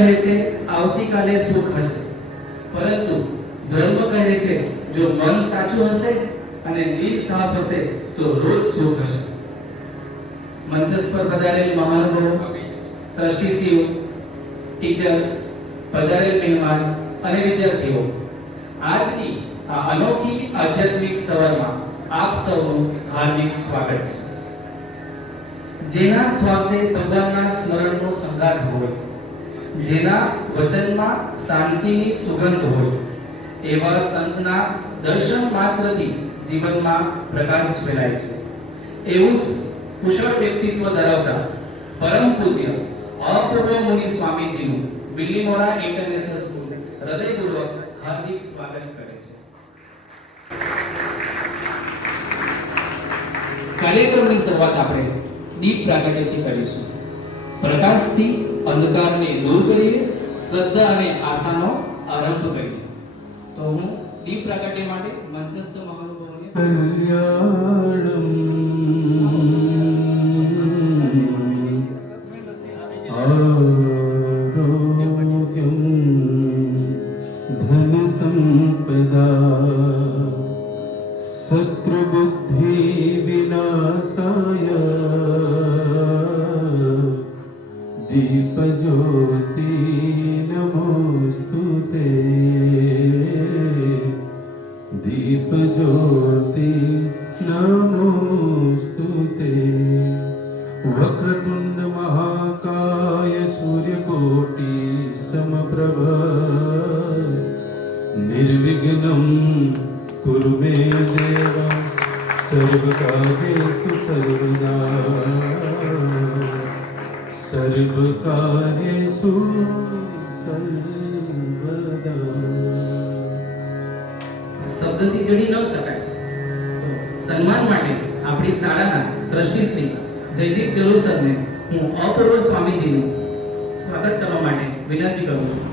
કહે છે આવતીકાલે સુખ હશે, પરંતુ ધર્મ કહે છે જો મન સાચું હશે અને દિલ સાફ હશે તો રોજ સુખ હશે. મંચસ પર પધારેલ મહાનુભાવો, ટ્રસ્ટીશ્રીઓ, ટીચર્સ, પધારેલ મહેમાન અને વિદ્યાર્થીઓ, આજની આ અનોખી આધ્યાત્મિક સવારમાં આપ સૌનું હાર્દિક સ્વાગત છે. જેના શ્વાસે ભગવાનના સ્મરણનો સંગાથ હોય, જેના વચનમાં શાંતિની સુગંધ હોય, એવા સંતના દર્શન માત્રથી જીવનમાં પ્રકાશ ફેલાય છે. એવું જ કુશળ વ્યક્તિત્વ ધરાવતા પરમ પૂજ્ય અપૂર્વ મુનિ સ્વામીજીનું બિલ્લીમોરા ઇન્ટરનેશનલ સ્કૂલ હૃદયપૂર્વક હાર્દિક સ્વાગત કરે છે. કાર્યક્રમની શરૂઆત આપણે દીપ પ્રાગટ્યથી કરીશું. પ્રકાશથી અંધકારને દૂર કરીએ, શ્રદ્ધા અને આશાનો આરંભ કરીએ. તો હું દીપ પ્રાગટ્ય માટે મંચસ્થ મહાનુભાવોને કલ્યાણમ આરોગ્યમ ધન સંપદા શત્રુબુદ્ધિ વિનાશાય દીપજ્યોતિ નમોસ્તુતે દીપજ્યોતિ નમોસ્તુતે વક્રતુંડ મહાકાય સૂર્યકોટિ સમપ્રભ નિર્વિઘ્નમ કુરુ મે દેવ સર્વકાર્યેષુ સર્વદા સર્વકાર્યેષુ સર્વદા. શબ્દથી જોડી ન શકાય, તો સન્માન માટે આપણી શાળાના ટ્રસ્ટીશ્રી જયદીપ જરૂર સરને હું અપૂર્વ સ્વામીજીનું સ્વાગત કરવા માટે વિનંતી કરું છું.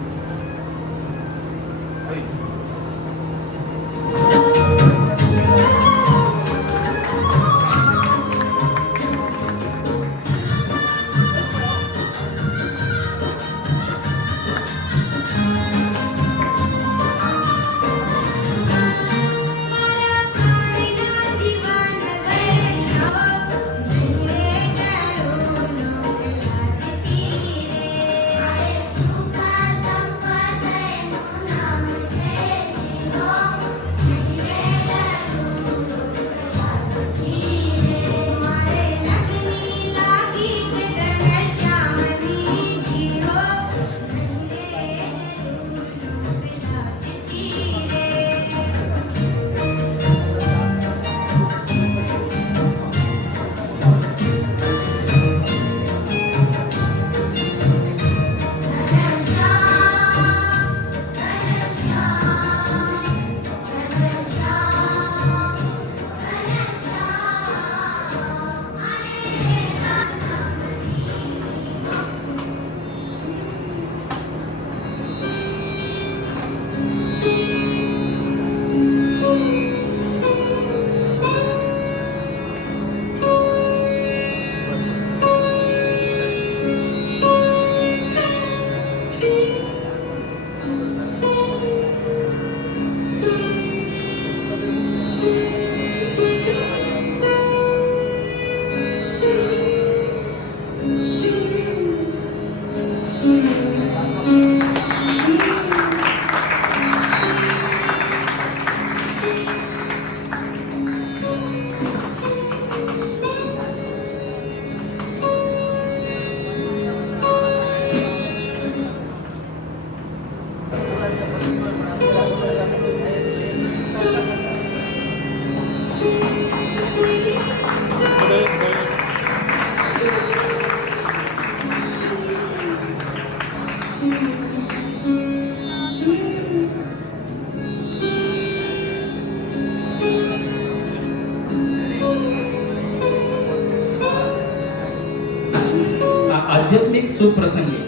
આધ્યાત્મિક શુભ પ્રસંગે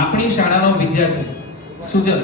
આપણી શાળાનો વિદ્યાર્થી Sujal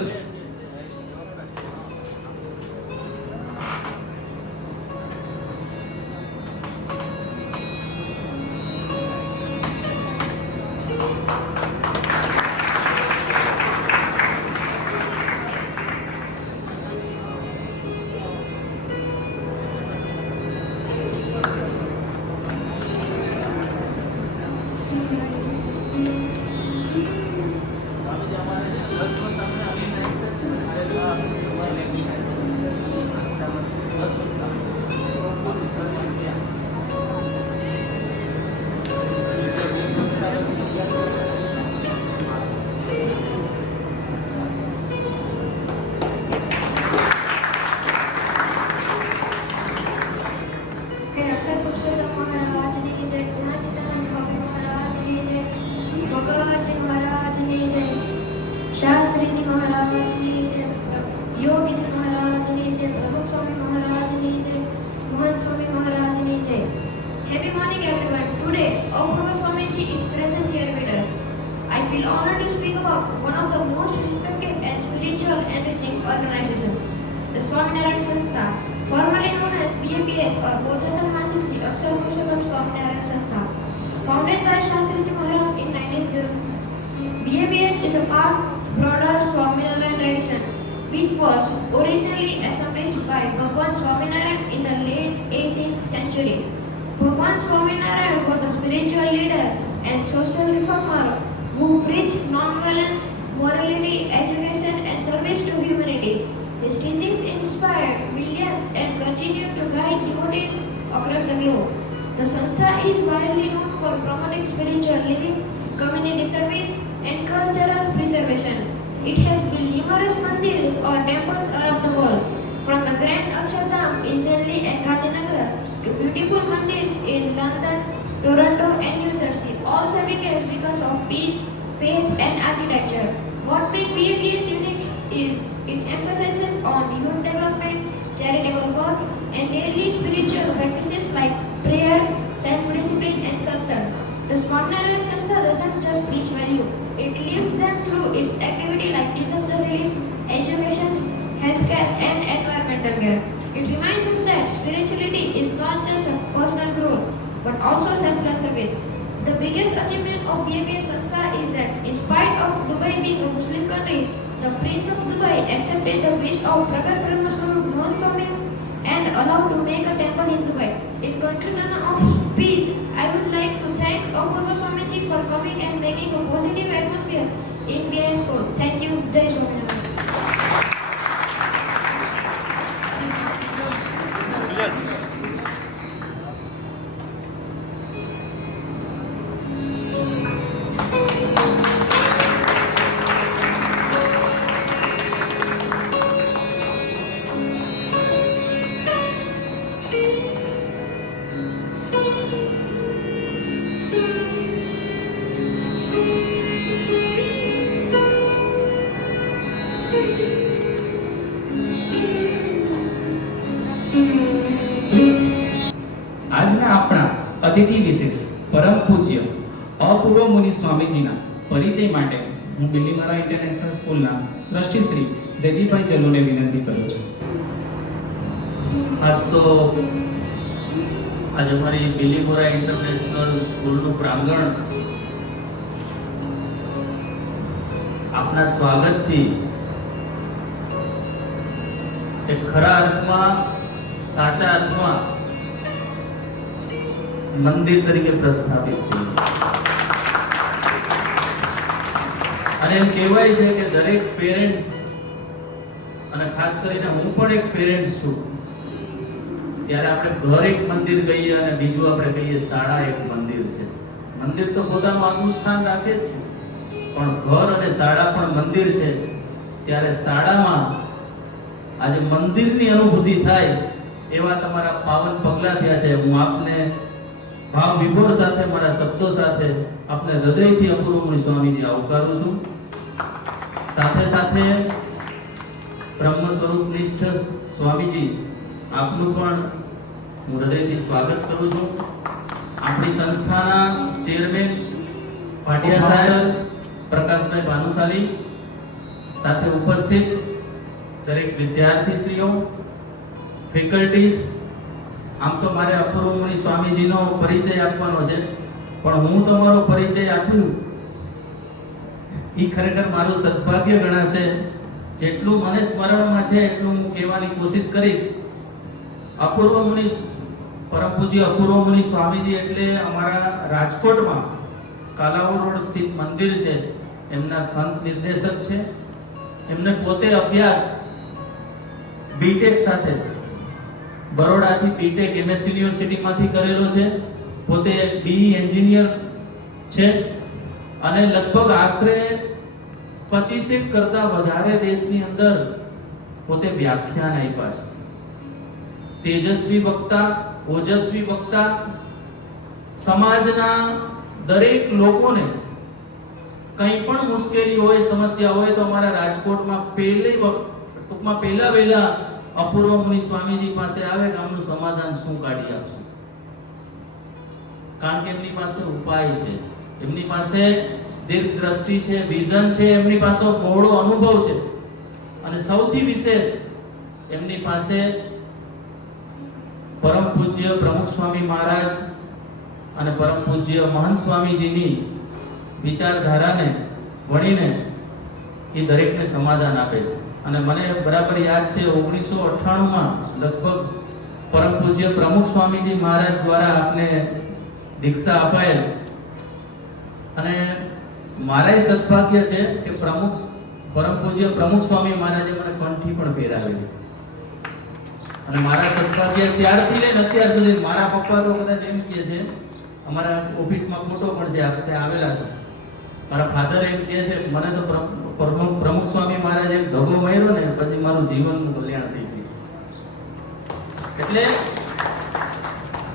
Apurva Swamiji is present here with us. I feel honored to speak about one of the most respected and spiritual and teaching organizations, the Swaminarayan Sanstha, formerly known as BAPS or Bojasan Masisi Akshar Purushottam Swaminarayan Sanstha, founded by Shastriji Maharaj in 1906. BAPS is a part of broader Swaminarayan tradition, which was originally established by Bhagwan Swaminarayan in the late 18th century. Bhagwan Swaminarayan was a spiritual leader and social reformer who preached non-violence, morality, education and service to humanity. His teachings inspired millions and continue to guide devotees across the globe. The Sanstha is widely known for promoting spiritual living, community service and cultural preservation. It has built numerous mandirs or temples around the world, from the Grand Akshardham in Delhi and Gandhinagar to beautiful mandirs in London, Toronto and New Jersey, all serving as beacons of peace, faith and architecture. What makes BAPS unique is it emphasizes on youth development, charitable work and daily spiritual practices like prayer, self-discipline and satsang. The Swaminarayan Sanstha doesn't just preach value, it lives them through its activity like disaster relief, education, healthcare and environmental care. It reminds us that spirituality is not just a personal growth but also selfless service. The biggest achievement of BAPS Sanstha is that in spite of Dubai being a Muslim country, the Prince of Dubai accepted the wish of Pragat Brahma Swarup Mohan Swami and allowed to make a temple in Dubai. In conclusion of speech, I would like to thank Apurva Swamiji for coming and making a positive atmosphere in BIS School. Thank you. Jai Swaminarayan. આજના આપણા અતિથિ વિશેષ પરમ પૂજ્ય અપૂર્વ મુનિ સ્વામીજીના પરિચય માટે હું Bilimora international સ્કૂલના ટ્રસ્ટી શ્રી જયદીપભાઈ જલ્લોને વિનંતી કરું છું. ખાસ તો આજે અમારી બિલીમોરા ઇન્ટરનેશનલ સ્કૂલનું પ્રાંગણ આપના સ્વાગતથી એક ખરા અર્થમાં સાચા અર્થમાં મંદિર તરીકે પ્રસ્થાપિત થયું. અને એમ કહેવાય છે કે દરેક પેરેન્ટ્સ, અને ખાસ કરીને હું પણ એક પેરેન્ટ છું, ત્યારે આપણે ઘર એક મંદિર કહીએ અને બીજું આપણે કહીએ શાળા એક મંદિર છે. મંદિર તો પોતાનું આગવું સ્થાન રાખે જ છે, પણ ઘર અને શાળા પણ મંદિર છે. ત્યારે શાળામાં આજે મંદિરની અનુભૂતિ થાય એવા તમારા પાવન પગલા થયા છે. હું આપને ભાવ વિભોર સાથે મારા શબ્દો સાથે આપને હૃદયથી અપૂર્વ મુનિ સ્વામીજી આવકારું છું. સાથે સાથે બ્રહ્મ સ્વરૂપ નિષ્ઠ સ્વામીજી આપનું પણ હું હૃદયથી સ્વાગત કરું છું. આપણી સંસ્થાના ચેરમેન ભાટિયા સાહેબ પ્રકાશભાઈ ભાનુશાલી, સાથે ઉપસ્થિત દરેક વિદ્યાર્થીશ્રીઓ, ફેકલ્ટીઝ. આમ તો મારે અપૂર્વ મુનિ સ્વામીજીનો પરિચય આપવાનો છે, પણ હું તમારો પરિચય આપ્યું એ ખરેખર મારું સદભાગ્ય ગણાશે. જેટલું મને સ્મરણમાં છે એટલું હું કહેવાની કોશિશ કરીશ. અપૂર્વ મુનિ, પરમ પૂજ્ય અપૂર્વ મુનિ સ્વામીજી એટલે અમારા રાજકોટમાં કાલાવડ રોડ સ્થિત મંદિર છે, એમના સંત નિર્દેશક છે. એમને પોતે અભ્યાસ બીટેક સાથે બરોડાથી બીટેક MS યુનિવર્સિટીમાંથી કરેલો છે. પોતે BE એન્જિનિયર છે અને લગભગ આશરે 25 કરતા વધારે દેશની અંદર પોતે વ્યાખ્યાન આપ્યા છે. તેજસ્વી વક્તા, ઓજસ્વી વક્તા, સમાજના દરેક લોકોને કંઈ પણ મુશ્કેલી હોય, સમસ્યા હોય તો અમારા રાજકોટમાં પહેલા વહેલા અપૂર્વ મુનિ સ્વામીજી પાસે આવે કે આમનું સમાધાન શું કાઢી આપશું. કારણ કે એમની પાસે ઉપાય છે, એમની પાસે દીર્ઘ દ્રષ્ટિ છે, વિઝન છે, એમની પાસે બહોળો અનુભવ છે અને સૌથી વિશેષ એમની પાસે પરમ પૂજ્ય પ્રમુખ સ્વામી મહારાજ અને પરમ પૂજ્ય મહંત સ્વામીજીની વિચારધારાને વણીને એ દરેકને સમાધાન આપે છે. અને મને બરાબર યાદ છે 1998માં લગભગ પરમ પૂજ્ય પ્રમુખ સ્વામીજી મહારાજ દ્વારા આપને દીક્ષા અપાયેલ અને મારા સદભાગ્ય છે કે પરમ પૂજ્ય પ્રમુખ સ્વામી મહારાજે મને કંઠી પણ પહેરાવેલી અને મારા સદભાગ્ય ત્યારથી લઈને અત્યાર સુધી મારા પપ્પા તો કદાચ એમ કહે છે, અમારા ઓફિસમાં ફોટો પણ છે, આપણે આવેલા છે, મારા ફાધર એમ કહે છે મને તો પ્રમુખ સ્વામી મહારાજ એમ ધગો માર્યો ને પછી મારું જીવનનું કલ્યાણ થઈ ગયું. એટલે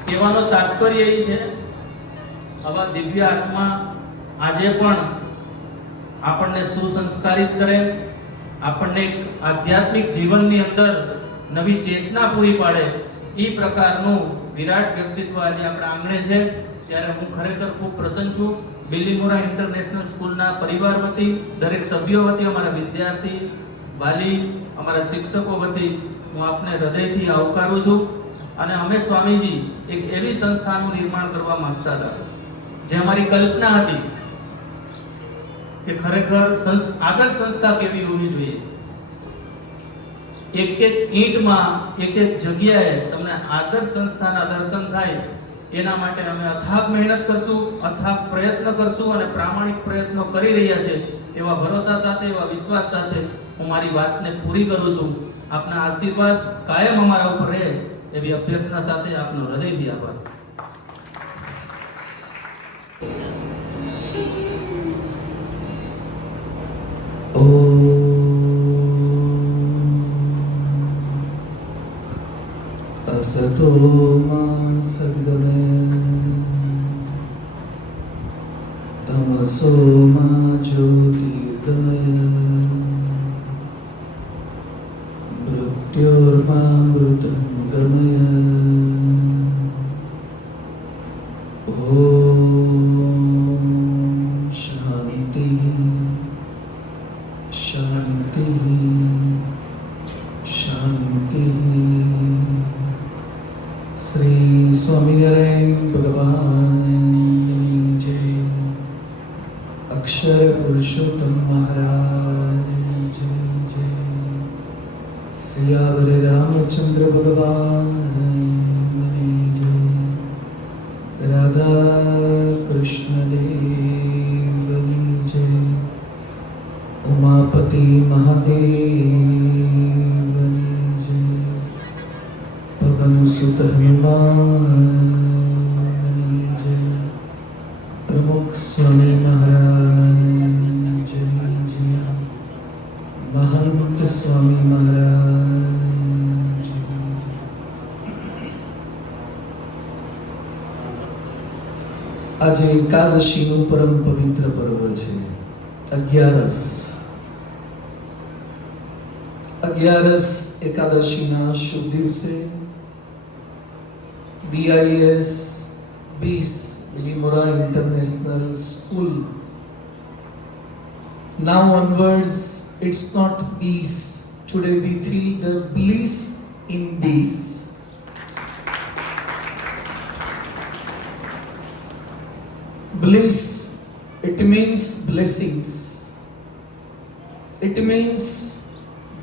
કહેવાનો તાત્પર્ય એ છે આવા દિવ્ય આત્મા આજે પણ આપણને સુસંસ્કારિત કરે, આપણને એક આધ્યાત્મિક જીવનની અંદર નવી ચેતના પૂરી પાડે, એ પ્રકારનું વિરાટ વ્યક્તિત્વ આજે આપણા આંગણે છે. ત્યારે હું ખરેખર ખૂબ પ્રસન્ન છું. બિલીમોરા ઇન્ટરનેશનલ સ્કૂલના પરિવાર વતી, દરેક સભ્યો વતી, અમારા વિદ્યાર્થી, વાલી, અમારા શિક્ષકો વતી હું આપને હૃદયથી આવકારું છું. અને અમે સ્વામીજી એક એવી સંસ્થાનું નિર્માણ કરવા માંગતા હતા જે અમારી કલ્પના હતી કે ખરેખર આદર્શ સંસ્થા કેવી હોવી જોઈએ. એક એક ઈંટમાં, એક એક જગ્યાએ તમને આદર્શ સંસ્થાના દર્શન થાય. એના માટે અમે અથાગ મહેનત કરશું, અથાગ પ્રયત્ન કરશું અને પ્રામાણિક પ્રયત્નો કરી રહ્યા છે. એવા ભરોસા સાથે, એવા વિશ્વાસ સાથે હું મારી વાતને પૂરી કરું છું. આપના આશીર્વાદ કાયમ અમારા ઉપર રહે એવી અભ્યર્થના સાથે આપનો હૃદયથી આભાર. असतो मा सद्गमय तमसो मा ज्योतिर्गमय मृत्योर्मामृतं गमय. ॐ शान्ति शान्ति शान्ति. श्री स्वामिनारायण भगवान जय. अक्षर पुरुषोत्तम महाराज जय जय. सियावर रामचंद्र भगवान जय. राधा कृष्ण देव जय. उमापति महादेव जय. पवन सुत हनुमान जय. प्रमुख स्वामी महाराज जय जय. महंत स्वामी महाराज जय. આજે એકાદશીનું પરમ પવિત્ર પર્વ છે. 11 એકાદશીના શુભ દિવસે BIS 20 Bilimora International School. Now onwards, it's not peace. Today we feel the bliss in peace. Bliss, it means blessings. It means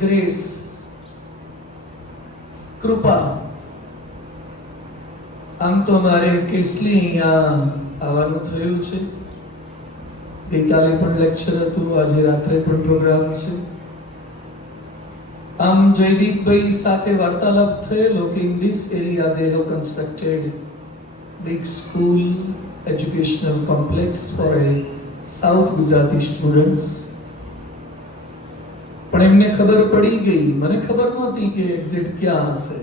grace, કૃપા. આમ તો મારે કેસલી અહીંયા આવવાનું થયું છે. ગઈકાલે પણ લેક્ચર હતું, આજે રાત્રે પણ પ્રોગ્રામ છે. આમ જયદીપભાઈ સાથે વાર્તાલાપ થયેલો કે in this area they have constructed big school educational complex for South Gujarati students. પણ એમને ખબર પડી ગઈ, મને ખબર નહોતી કે એક્ઝેક્ટ ક્યાં હશે,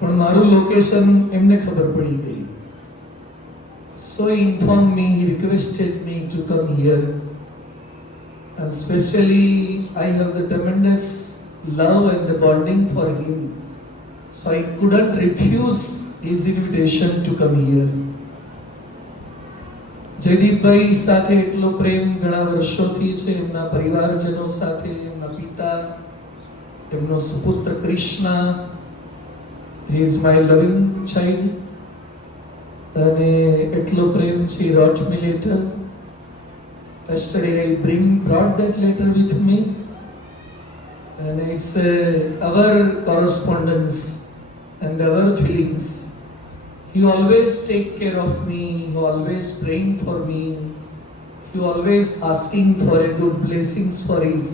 પણ મારું લોકેશન એમને ખબર પડી ગઈ. So he informed me, he requested me to come here, and especially I have the tremendous love and the bonding for him, so I couldn't refuse his invitation to come here. જયદીપભાઈ સાથે એટલો પ્રેમ ઘણા વર્ષોથી છે, એમના પરિવારજનો સાથે, એમના પિતા, એમનો સુપુત્ર કૃષ્ણા, હી ઇઝ માય લવિંગ ચાઇલ્ડ, અને એટલો પ્રેમ છે. રોટ મી letter. Yesterday I brought that letter with me, and it's our correspondence and our feelings. He always take care of me. He always praying for me. He always asking for a good blessings for his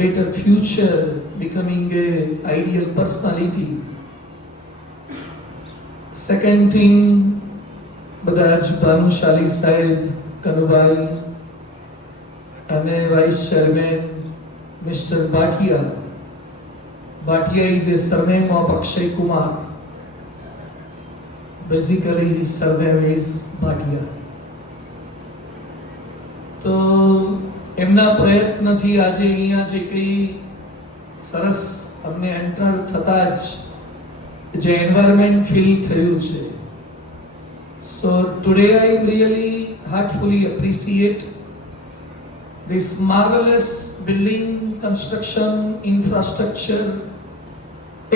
better future, becoming a ideal personality. Second thing, બધા જ ભાનુશાલી સાહેબ, કનુભાઈ અને vice chairman mister Bhatia. Bhatia is a surname of Akshay Kumar. Basically his surname is Bhatia. તો એમના પ્રયત્નથી આજે અહીંયા જે કંઈ સરસ અમને એન્ટર થતા જ જે એન્વાયરમેન્ટ ફીલ થયું છે. So today I really heartfully appreciate this marvelous building construction infrastructure.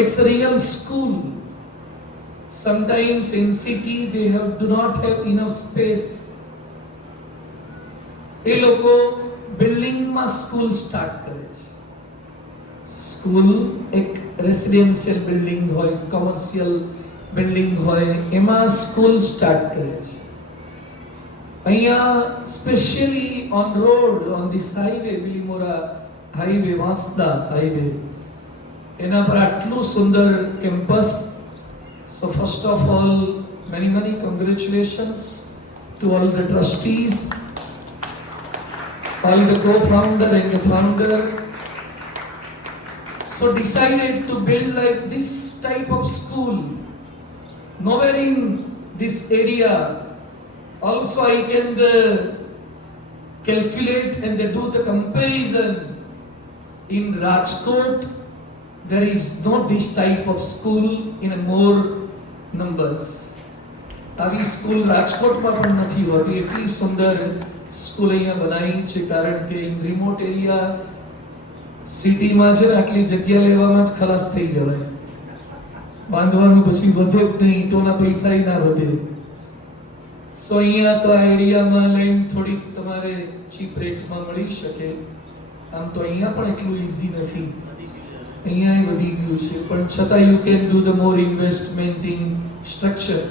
It's a real school. Sometimes in city they do not have enough space. એ લોકો બિલ્ડિંગમાં સ્કૂલ સ્ટાર્ટ કરે છે. સ્કૂલ એક રેસિડેન્શિયલ બિલ્ડિંગ હોય, commercial building હોય, એમાં school start કરે છે. અહીંયા specially on road, on this highway, Bilimora highway, Vansda highway, એના પર આટલું સુંદર campus. So first of all many congratulations to all the trustees, all the co-founder and the founder. So decided to build like this type of school nowhere in this area. Also I can calculate and do the comparison. In Rajkot there is not this type of school in a more numbers. આવી school રાજકોટમાં પણ નથી હોતી. એટલી સુંદર school અહીંયા બનાવી છે, કારણ કે રિમોટ એરિયા સિટીમાં છે ને, આટલી જગ્યા લેવામાં જ ખલાસ થઈ જવાય. બાંધવાનું પછી વધે જ નહીં, ઈંટોના પૈસા ના વધે. સો અહીંયા તો આ એરિયામાં લેન્ડ થોડીક તમારે ચીપ રેટમાં મળી શકે. આમ તો અહીંયા પણ એટલું ઇઝી નથી, અહીંયા વધી ગયું છે, પણ છતાં you can do the more investment in structure.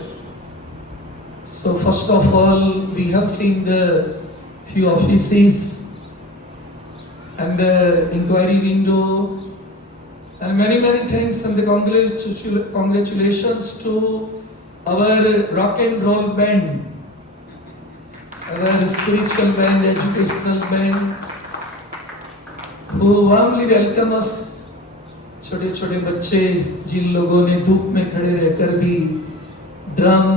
So first of all we have seen the few offices and the inquiry window, and many thanks and the congratulations to our rock and roll band, our spiritual band, educational band, who warmly welcome us. छोटे छोटे बच्चे जिन लोगों ने धूप में खड़े रहकर भी ड्रम,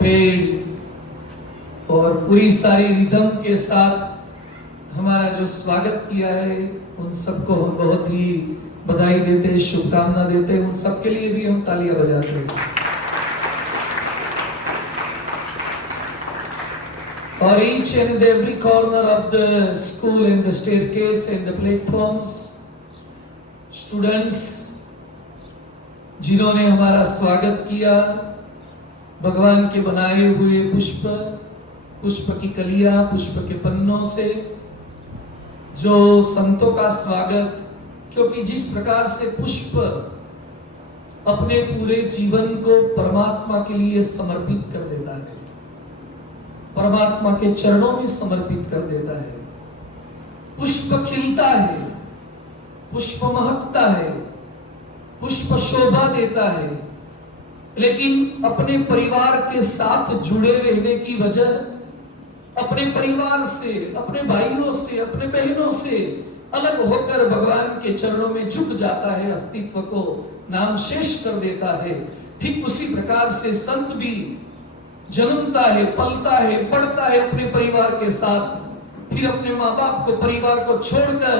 पेड़ और पूरी सारी रिदम के साथ हमारा जो स्वागत किया है, उन सबको हम बहुत ही बधाई देते हैं, शुभकामना देते हैं. उन सबके लिए भी हम तालियां बजाते हैं. और each and every corner of the school and the staircase and the platforms, students जिन्होंने हमारा स्वागत किया, भगवान के बनाए हुए पुष्प की कलियां, पुष्प के पन्नों से जो संतों का स्वागत, क्योंकि जिस प्रकार से पुष्प अपने पूरे जीवन को परमात्मा के लिए समर्पित कर देता है, परमात्मा के चरणों में समर्पित कर देता है, पुष्प खिलता है, पुष्प महकता है, पुष्प शोभा देता है, लेकिन अपने परिवार के साथ जुड़े रहने की वजह, अपने परिवार से, अपने भाइयों से, अपने बहनों से अलग होकर भगवान के चरणों में झुक जाता है, अस्तित्व को नाम शेष कर देता है. ठीक उसी प्रकार से संत भी जन्मता है, पलता है, बढ़ता है अपने परिवार के साथ, फिर अपने माँ बाप को, परिवार को छोड़कर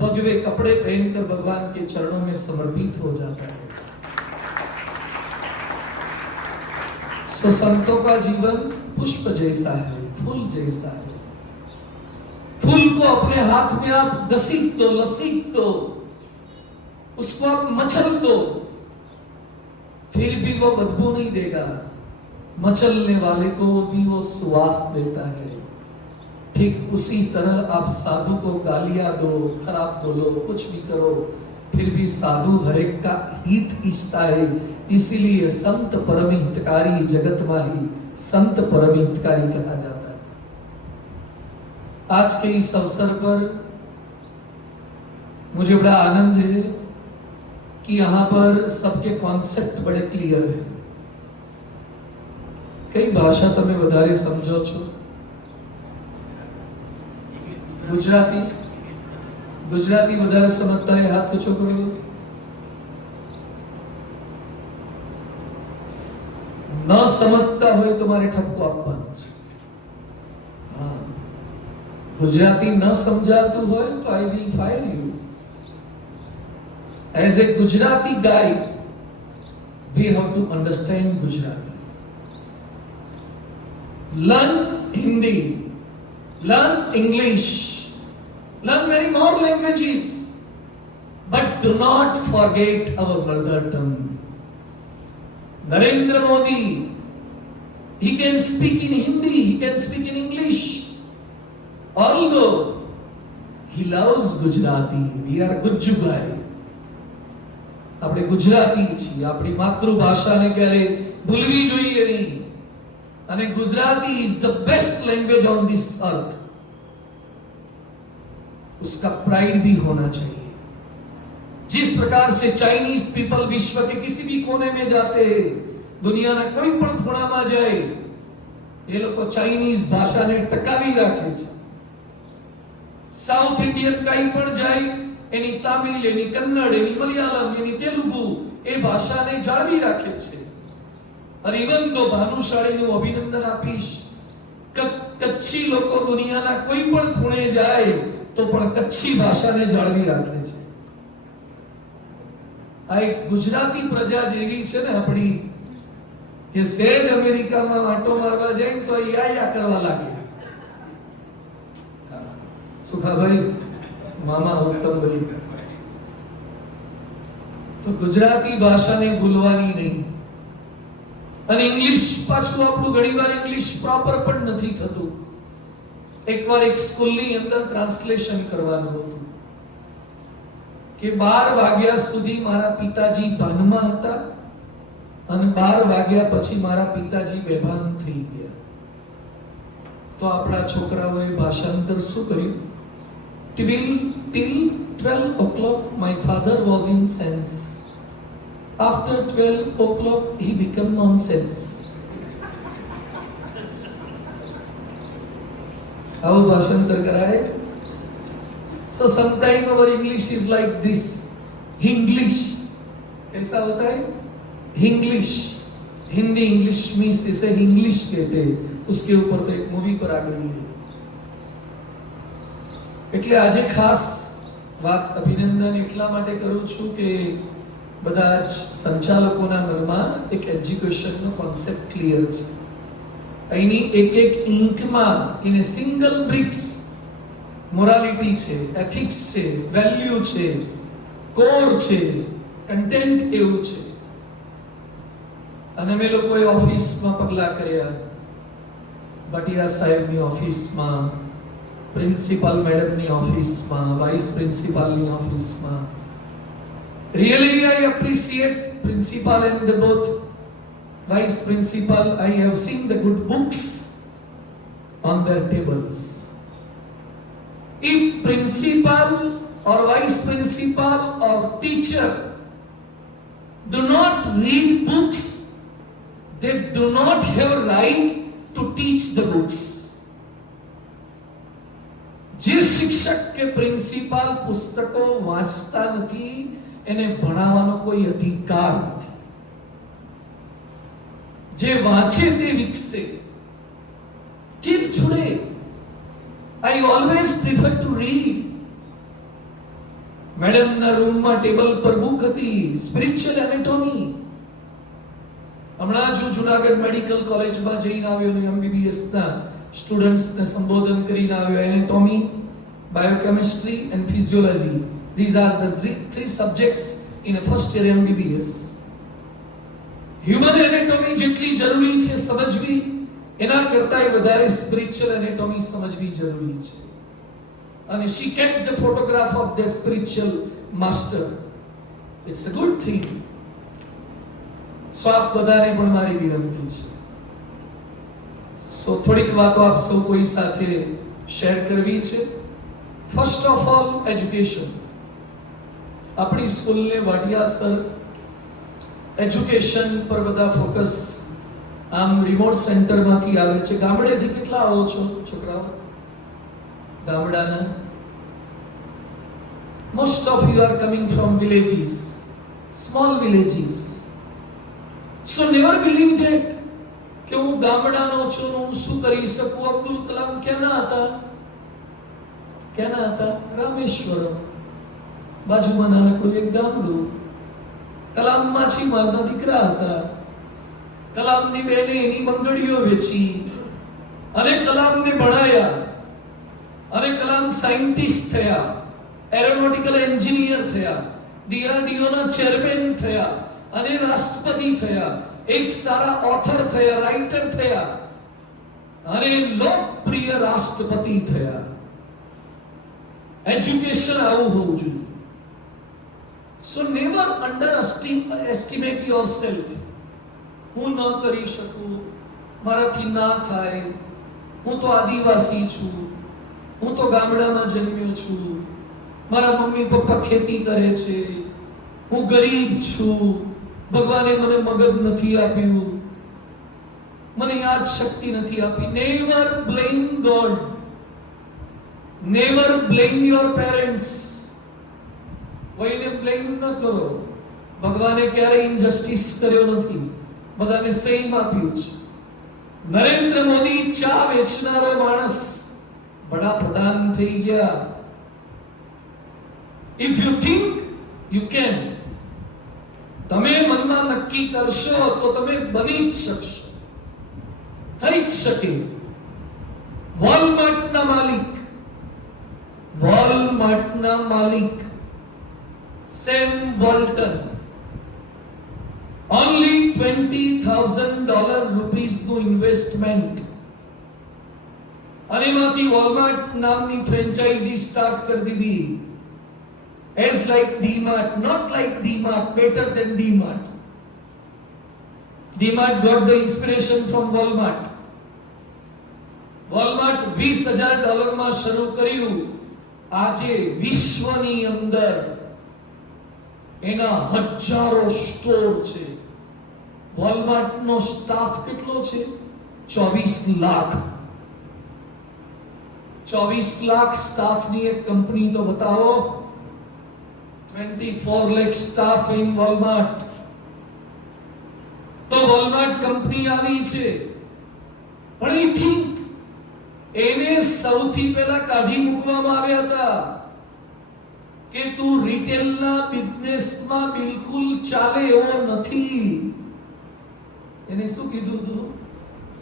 भगवे कपड़े पहनकर भगवान के चरणों में समर्पित हो जाता है. सो संतों का जीवन पुष्प जैसा है, फूल जैसा है। फूल को अपने हाथ में आप घसीट दो, लसीट दो, उसको आप मचल दो, फिर भी वो बदबू नहीं देगा। मचलने वाले को भी वो सुवास देता है। ठीक उसी तरह आप साधु को गालियां दो, खराब बोलो, कुछ भी करो, फिर भी साधु हरेक का हित इच्छता है। इसीलिए संत परम हितकारी जगत माही, संत परम हितकारी कहा जाता है। आज के इस अवसर पर मुझे बड़ा आनंद है कि यहाँ पर सबके कॉन्सेप्ट बड़े क्लियर है। कई भाषा તમે વધારે સમજો છો? ગુજરાતી વધારે સમજતા है? हाथ ऊंचो करो। न समझता हो तुम्हारे ठपको આપવાનો છે। हाँ, गुजराती न समझातु हो तो I will fire you. As a Gujarati guy we have to understand Gujarati. Learn Hindi, learn English, learn many more languages, but do not forget our mother tongue. Narendra Modi, he can speak in Hindi, he can speak in English, although he loves Gujarati. We are Gujjugai. આપણે ગુજરાતી છીએ, આપણી માતૃભાષાને ક્યારે ભૂલવી જોઈએ નહીં। અને Gujarati is the best language on this earth. उसका pride भी होना चाहिए। जिस प्रकार से चाइनीज पीपल विश्व के किसी भी कोने में जाते, दुनिया ना कोई पण ખૂણામાં જાય, એ લોકો ચાઇનીઝ ભાષાને ટકાવી રાખે છે। સાઉથ ઇન્ડિયન કઈ પણ જાય, એની તમિલ, એની કન્નડ, એની મલયાલમ, એની તેલુગુ, એ ભાષાને જાળવી રાખે છે। અને ઇવન તો ભાનુશાળીનું અભિનંદન આપીશ, કચ્છી લોકો દુનિયાના કોઈ પણ ખૂણે જાય तो पण कच्छी भाषा ने जाळवी राखे छे। आ एक गुजराती प्रजा जेवी छे ने आपणी के सेज अमेरिका में आटो मारवा जाए तो या करवा लागे। सुखा भाई, मामा उत्तम भाई, तो गुजराती भाषा ने भूलवानी नहीं। અને इंग्लिश पाछું આપણું ઘણીવાર इंग्लिश प्रॉपर પણ નથી થતું। एक बार एक स्कूल ની અંદર ટ્રાન્સલેશન કરવાનું હતું કે 12 વાગ્યા સુધી મારા પિતાજી ભાનમાં હતા અને 12 વાગ્યા પછી મારા પિતાજી બેભાન થઈ ગયા। તો આપણા છોકરાઓએ ભાષાંતર શું કર્યું? till 12 o'clock my father was in sense, after 12 o'clock he became nonsense। आओ भाषांतर कराए। So sometimes our English is like this, Hinglish। कैसा होता है? Hinglish। हिंदी इंग्लिश में इसे इंग्लिश कहते हैं। उसके ऊपर तो एक मूवी पर आ गई है। એટલે આજે ખાસ વાત અભિનંદન એટલા માટે કરું છું કે બધા જ સંચાલકોના મનમાં એક એજ્યુકેશનનો કોન્સેપ્ટ ક્લિયર છે। અહીંની એક એક ઈંટમાં એને સિંગલ બ્રિક્સ મોરાલિટી છે, એથિક્સ છે, વેલ્યુ છે, કોર છે, કન્ટેન્ટ એવું છે। અને અમે લોકોએ ઓફિસમાં પગલાં કર્યા। ભાટિયા સાહેબની ઓફિસમાં, પ્રિન્સિપાલ મેડમની ઓફિસમાં, વાઇસ પ્રિન્સિપાલની ઓફિસમાં। Really I appreciate principal and the both vice principal. I have seen the good books on their tables. If principal or vice principal or teacher do not read books, they do not have right to teach the books. જે શિક્ષક કે principal પુસ્તકો વાંચતા નથી એને ભણાવવાનો કોઈ અધિકાર નથી। જે વાંચે તે વિકસે, ઠીક છોડે। I always prefer to read. મેડમના રૂમમાં ટેબલ પર બુક હતી, સ્પિરિચ્યુઅલ એનાટોમી। હમણાં જ હું જુનાગઢ મેડિકલ કોલેજમાં જઈને આવ્યો અને MBBS ના સ્ટુડન્ટ્સને સંબોધન કરીને આવ્યો. Anatomy, biochemistry and physiology, these are the three subjects in a first year MBBS. Human anatomy જેટલી જરૂરી છે સમજવી, એના કરતાંય વધારે સ્પિરિચ્યુઅલ એનાટોમી સમજવી જરૂરી છે. અને she kept the photograph of that spiritual master. It's a good thing. So આપ બધાને પણ મારી વિનંતી છે. So થોડીક વાતો આપ સૌ કોઈ સાથે શેર કરવી છે. First of all education. આપણી સ્કૂલને વાડિયા સર એજ્યુકેશન પર બધા ફોકસ આમ રિમોટ સેન્ટરમાંથી આવે છે. ગામડેથી કેટલા આવો છો છોકરાઓ? ગામડાના most of you are coming from villages, small villages. So never believe that કે હું ગામડાનો છું, હું શું કરી શકું. અબ્દુલ કલામ ક્યાંના હતા? રામેશ્વરમ, બાજુમાં નાનકડું એક ગામડું. કલામ માછીમારના દીકરા હતા. કલામની બેને એની બંગડીઓ વેચી અને કલામને ભણાયા અને કલામ સાયન્ટિસ્ટ થયા, એરોનોટિકલ એન્જિનિયર થયા, DRDO ના ચેરમેન થયા અને રાષ્ટ્રપતિ થયા, એક સારા ઓથર થયા, રાઇટર થયા અને લોકપ્રિય રાષ્ટ્રપતિ થયા. એજ્યુકેશન આવું હોવું જોઈએ. So never underestimate yourself. હું ન કરી શકું, મારાથી ના થાય, હું તો આદિવાસી છું, હું તો ગામડામાં જન્મ્યો છું, મારા મમ્મી પપ્પા ખેતી કરે છે, હું ગરીબ છું, ભગવાને મને મગજ નથી આપ્યું, મને યાદ શક્તિ નથી આપી. Never blame God. Never blame your parents. કોઈને બ્લેમ ન કરો. ભગવાને ક્યારેય ઇનજસ્ટિસ કર્યો નથી, બધાને સેમ આપ્યું છે. નરેન્દ્ર મોદી ચા વેચનારો માણસ વડાપ્રધાન થઈ ગયા. If you think you can, તમે મનમાં નક્કી કરશો તો તમે બની જ શકશો, થઈ જ શકે. વોલમાર્ટના માલિક સેમ વોલ્ટન only $20,000 નું ઇન્વેસ્ટમેન્ટ અને એમાંથી વોલમાર્ટ નામની ફ્રેન્ચાઇઝી સ્ટાર્ટ કરી દીધી. as like DMart, not like DMart, better than DMart. DMart got the inspiration from Walmart. Walmart $20,000 માં શરૂ કર્યું. આજે વિશ્વની અંદર એના હજારો સ્ટોર છે. વોલમાર્ટ નો સ્ટાફ કેટલો છે? 24 લાખ. 24 લાખ સ્ટાફની એક કંપની તો બતાવો. 24 lakh staff in Walmart. તો વોલમાર્ટ કંપની આવી છે. પણ I think એને સૌથી પહેલા કાઢી મૂકવામાં આવ્યા હતા કે તું રિટેલના બિઝનેસમાં બિલકુલ ચાલે એવો નથી. એને શું કીધું હતું?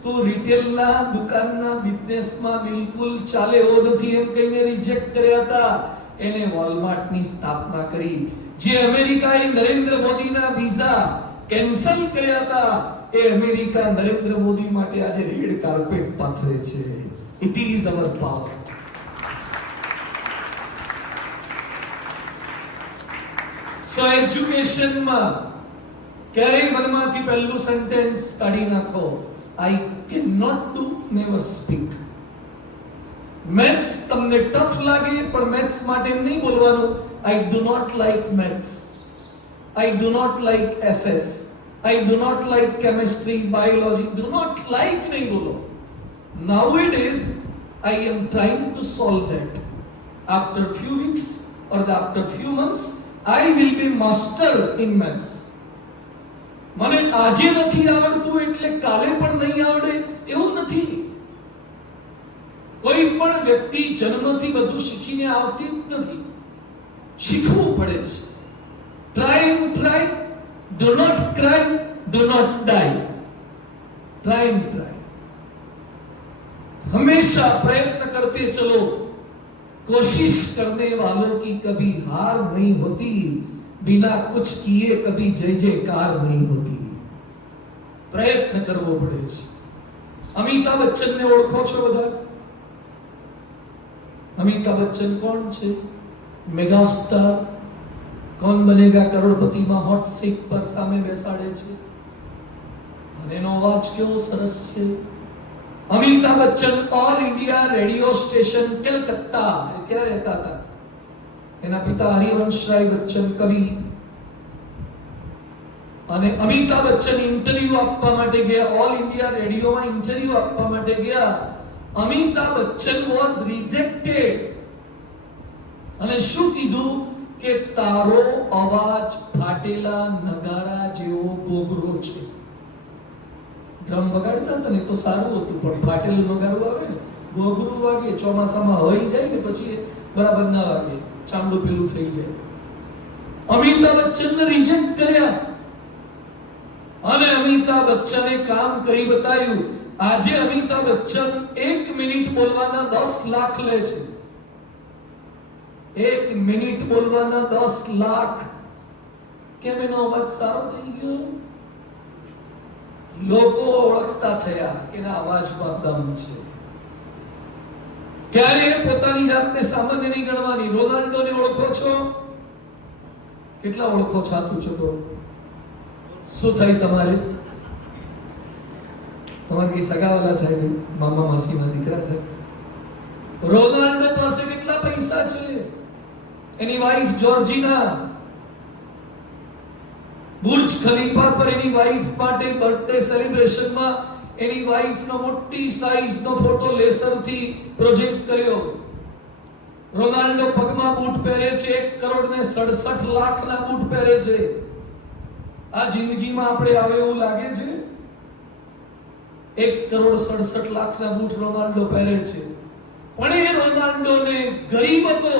તું રિટેલના દુકાનના બિઝનેસમાં બિલકુલ ચાલે એવો નથી એમ કહીને રિજેક્ટ કર્યા હતા. એને વોલમાર્ટની સ્થાપના કરી. જે અમેરિકાએ નરેન્દ્ર મોદીના વિઝા કેન્સલ કર્યા હતા, એ અમેરિકા નરેન્દ્ર મોદી માટે આજે રેડ કાર્પેટ પાથરે છે. It is our power. So એજ્યુકેશનમાં ક્યારેય મનમાંથી પહેલું સેન્ટેન્સ કાઢી નાખો, I can not do, never speak. Maths તમને ટફ લાગે પણ મેથ્સ માટે નહીં બોલવાનું I do not like maths, I do not like SS, I do not like chemistry, biology. Do not like નહીં બોલો. Nowadays I am trying to solve that. After few weeks or after few months I will be master in maths. મને આજે નથી આવડતું એટલે કાલે પણ નહીં આવડે એવું નથી. કોઈ પણ વ્યક્તિ જન્મથી બધું શીખીને આવતી જ નથી, શીખવું પડે છે. Try and try, do not cry, do not die. Try हमेशा प्रयत्न करते चलो। कोशिश करने वालों की कभी हार नहीं होती, बिना कुछ किए कभी जय जयकार नहीं होती। प्रयत्न करવો પડે છે। અમિતાભ બચ્ચનને ઓળખો છો બધા? અમિતાભ બચ્ચન કોણ છે? મેગા સ્ટાર, કોણ બનેગા કરોડપતિમાં હોટ સીટ પર સામે બેસાડે છે અને એનો અવાજ કેવો સરસ છે। Amitabh Bachchan all India radio station Calcutta ત્યાં રહેતા હતા। એના પિતા હરિવંશરાય બચ્ચન કવિ, અને અમિતાભ બચ્ચન ઇન્ટરવ્યુ આપવા માટે ગયા, ઓલ ઇન્ડિયા રેડિયોમાં ઇન્ટરવ્યુ આપવા માટે ગયા। અમિતાભ બચ્ચન વોઝ રિજેક્ટેડ અને શું કીધું કે તારો અવાજ ફાટેલા નગારા જેવો ગોગરો છે। ડ્રમ વગાડતા હતા ને તો સારું હતું, પણ ફાટેલું નગારું આવે ને, ગોગરું વાગે, ચોમાસામાં હવાઈ જાય ને પછી બરાબર ના વાગે, ચામડું પેલું થઈ જાય। અમિતાભ બચ્ચનને રિજેક્ટ કર્યા અને અમિતાભ બચ્ચને કામ કરી બતાવ્યું। આજે અમિતાભ બચ્ચન 1 મિનિટ બોલવાના 10 લાખ લે છે। 1 મિનિટ બોલવાના 10 લાખ। કેમ? એનો અવાજ સારો થઈ ગયો, લોકો ઓળખતા થયા કે ના અવાજમાં દમ છે। ક્યારે પોતાની જાતને સામાન્ય નહીં ગણવાની। રોનાલ્ડોને ઓળખો છો? કેટલા ઓળખો છો? હાથ ઊંચો કરો। શું થાય તમારે? તમારે કઈ સગાવાલા થાય ને? મામા માસીના દીકરા થાય? રોનાલ્ડો પાસે કેટલા પૈસા છે? એની વાઈફ જોર્જિના બુર્જ ખલીફા પર એની વાઈફ માટે બર્થડે સેલિબ્રેશનમાં એની વાઈફનો મોટી સાઈઝનો ફોટો લેસરથી પ્રોજેક્ટ કર્યો। રોનાલ્ડો પગમાં બૂટ પહેરે છે, 1,67 લાખના બૂટ પહેરે છે। આ જિંદગીમાં આપણે આવે એવું લાગે છે? 1,67 લાખના બૂટ રોનાલ્ડો પહેરે છે, પણ એ રોનાલ્ડોને ગરીબ હતો।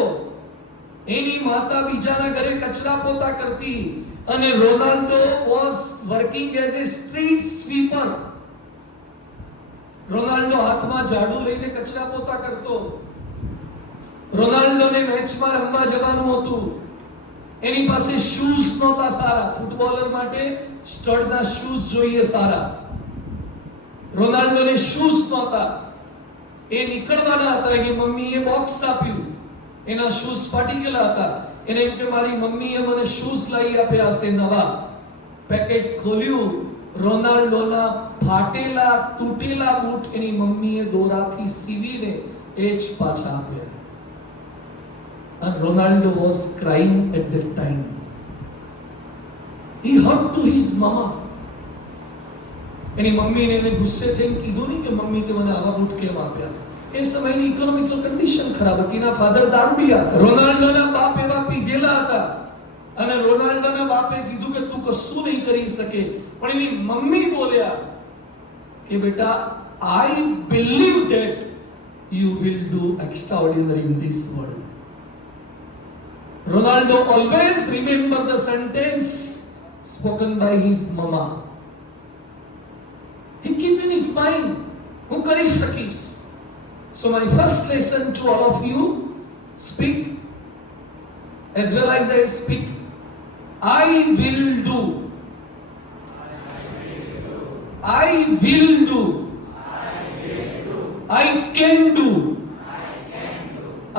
એની માતા બીજાના ઘરે કચરા પોતા કરતી અને Ronaldo was working as a street sweeper. Ronaldo હાથમાં ઝાડુ લઈને કચરા પોતા કરતો। રોનાલ્ડોને મેચમાં રમવા જવાનું હતું, એની પાસે શૂઝ નહોતા સારા, ફૂટબોલર માટે સ્ટડના શૂઝ જોઈએ સારા। રોનાલ્ડોને શૂઝ નહોતા, એ નીકળવાના હતા, એની મમ્મીએ બોક્સ આપ્યું, એના શૂઝ ફાટી ગયેલા હતા। એને એમ કે મારી મમ્મીએ મને શૂઝ લાવી આપ્યા હશે નવા। પેકેટ ખોલ્યું, રોનાલ્ડોના ફાટેલા તૂટેલા બૂટ એની મમ્મીએ દોરાથી સીવીને એ જ પાછા આપ્યા। And Ronaldo was crying at that time. He hurt to his mama. એની મમ્મીને એને ગુસ્સે થઈને કીધું નહીં કે મમ્મી તે મને આવા બૂટ કેમ આપ્યા। એ સમયની ઇકોનોમિકલ કન્ડિશન ખરાબ હતી, ના ફાધર દારૂડિયા હતા। રોનાલ્ડોના બાપ એવા પીધેલા હતા અને રોનાલ્ડોના બાપે કીધું કે તું કશું નહીં કરી શકે, પણ એની મમ્મી બોલ્યા કે બેટા I believe that you will do extraordinary in this world. Ronaldo always remember the sentence spoken by his mama. He keep in his mind, હું કરી શકીશ। So my first lesson to all of you, speak as well as I speak, I will do. I will do. I can do.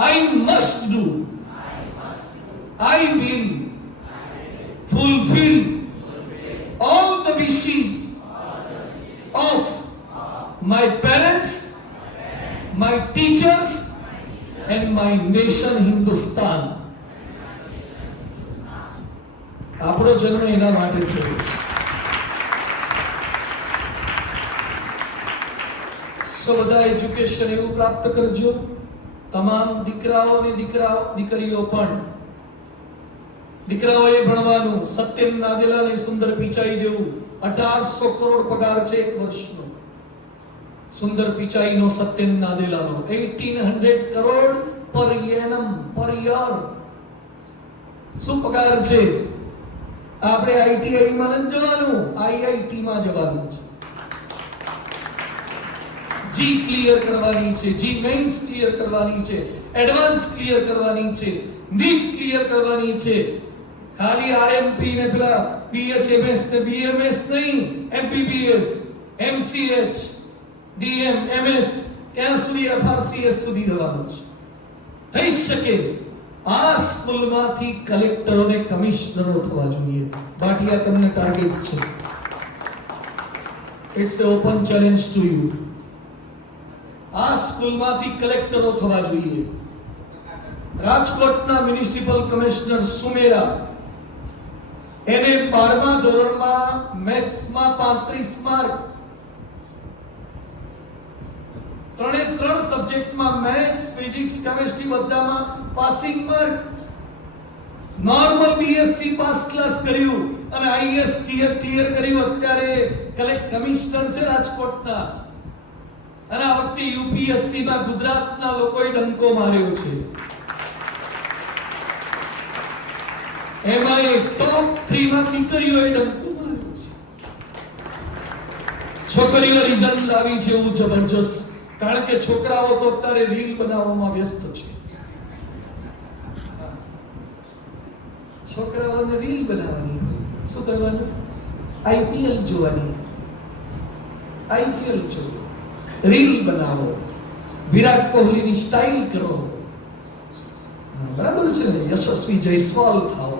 I must do. I will fulfill all the wishes of my parents, my teachers, and my nation Hindustan. આપણો જન્મ એના માટે થયો છે। સો બધા education એવું પ્રાપ્ત કરજો, તમામ દીકરાઓ અને દીકરીઓ પણ। દીકરાઓએ ભણવાનું, સત્યમ નાદેલાને સુંદર પિચાઈ જેવું 1800 કરોડ પગાર છે એક વર્ષનો। સુંદર પિચાઈનો, સત્યમ નાદેલાનો 1800 કરોડ પર એનમ પર યર શું પગાર છે। આપણે આઈટીઆઈ માં નથી જવાનું, આઈઆઈટી માં જવાનું છે। જી ક્લિયર કરવાની છે, જી મેઇન્સ ક્લિયર કરવાની છે, એડવાન્સ ક્લિયર કરવાની છે, નીટ ક્લિયર કરવાની છે. ખાલી આરએમપી ને પેલા બીએચએમએસ ને બીએમએસ નહીં, એમબીબીએસ, એમસીએચ, ડીએમ, એમએસ, ત્યાં સુધી એફઆરસીએસ સુધી જવાનું છે. થઈ શકે આ સ્કૂલમાંથી કલેક્ટરો ને કમિશનરો થવા જોઈએ. બાટિયા તમને ટાર્ગેટ છે. It's a open challenge to you. આ સ્કૂલમાંથી કલેક્ટરો થવા જોઈએ. રાજકોટના મ્યુનિસિપલ કમિશનર સુમેરા, એને 12મા ધોરણમાં મેથ્સમાં 35 માર્ક, ત્રણ સબ્જેક્ટમાં મેથ્સ, ફિઝિક્સ, કેમિસ્ટ્રી બધામાં passing mark. Normal BSc pass class કર્યું અને આઈએસ ક્લિયર કર્યું. અત્યારે કલેક્ટ કમિશનર છે રાજકોટના. અને આ વખતે યુપીએસસી માં ગુજરાતના લોકોએ ડંકો માર્યો છે. એમાં ટોપ 3 માં દીકરીઓએ ડંકો માર્યો છે. છોકરીઓ રિઝલ્ટ લાવી છે એવું જબરજસ્ત. કારણ કે છોકરાઓ તો અત્યારે રીલ બનાવવામાં વ્યસ્ત છે. છોકરાઓને રીલ બનાવવાની હોય. શું કરવાનું? આઈપીએલ જોવાની. આઈપીએલ જોવો, રીલ બનાવો, વિરાટ કોહલીની સ્ટાઇલ કરો. બરાબર છે ને? યશસ્વી જયસ્વાલ થાઓ,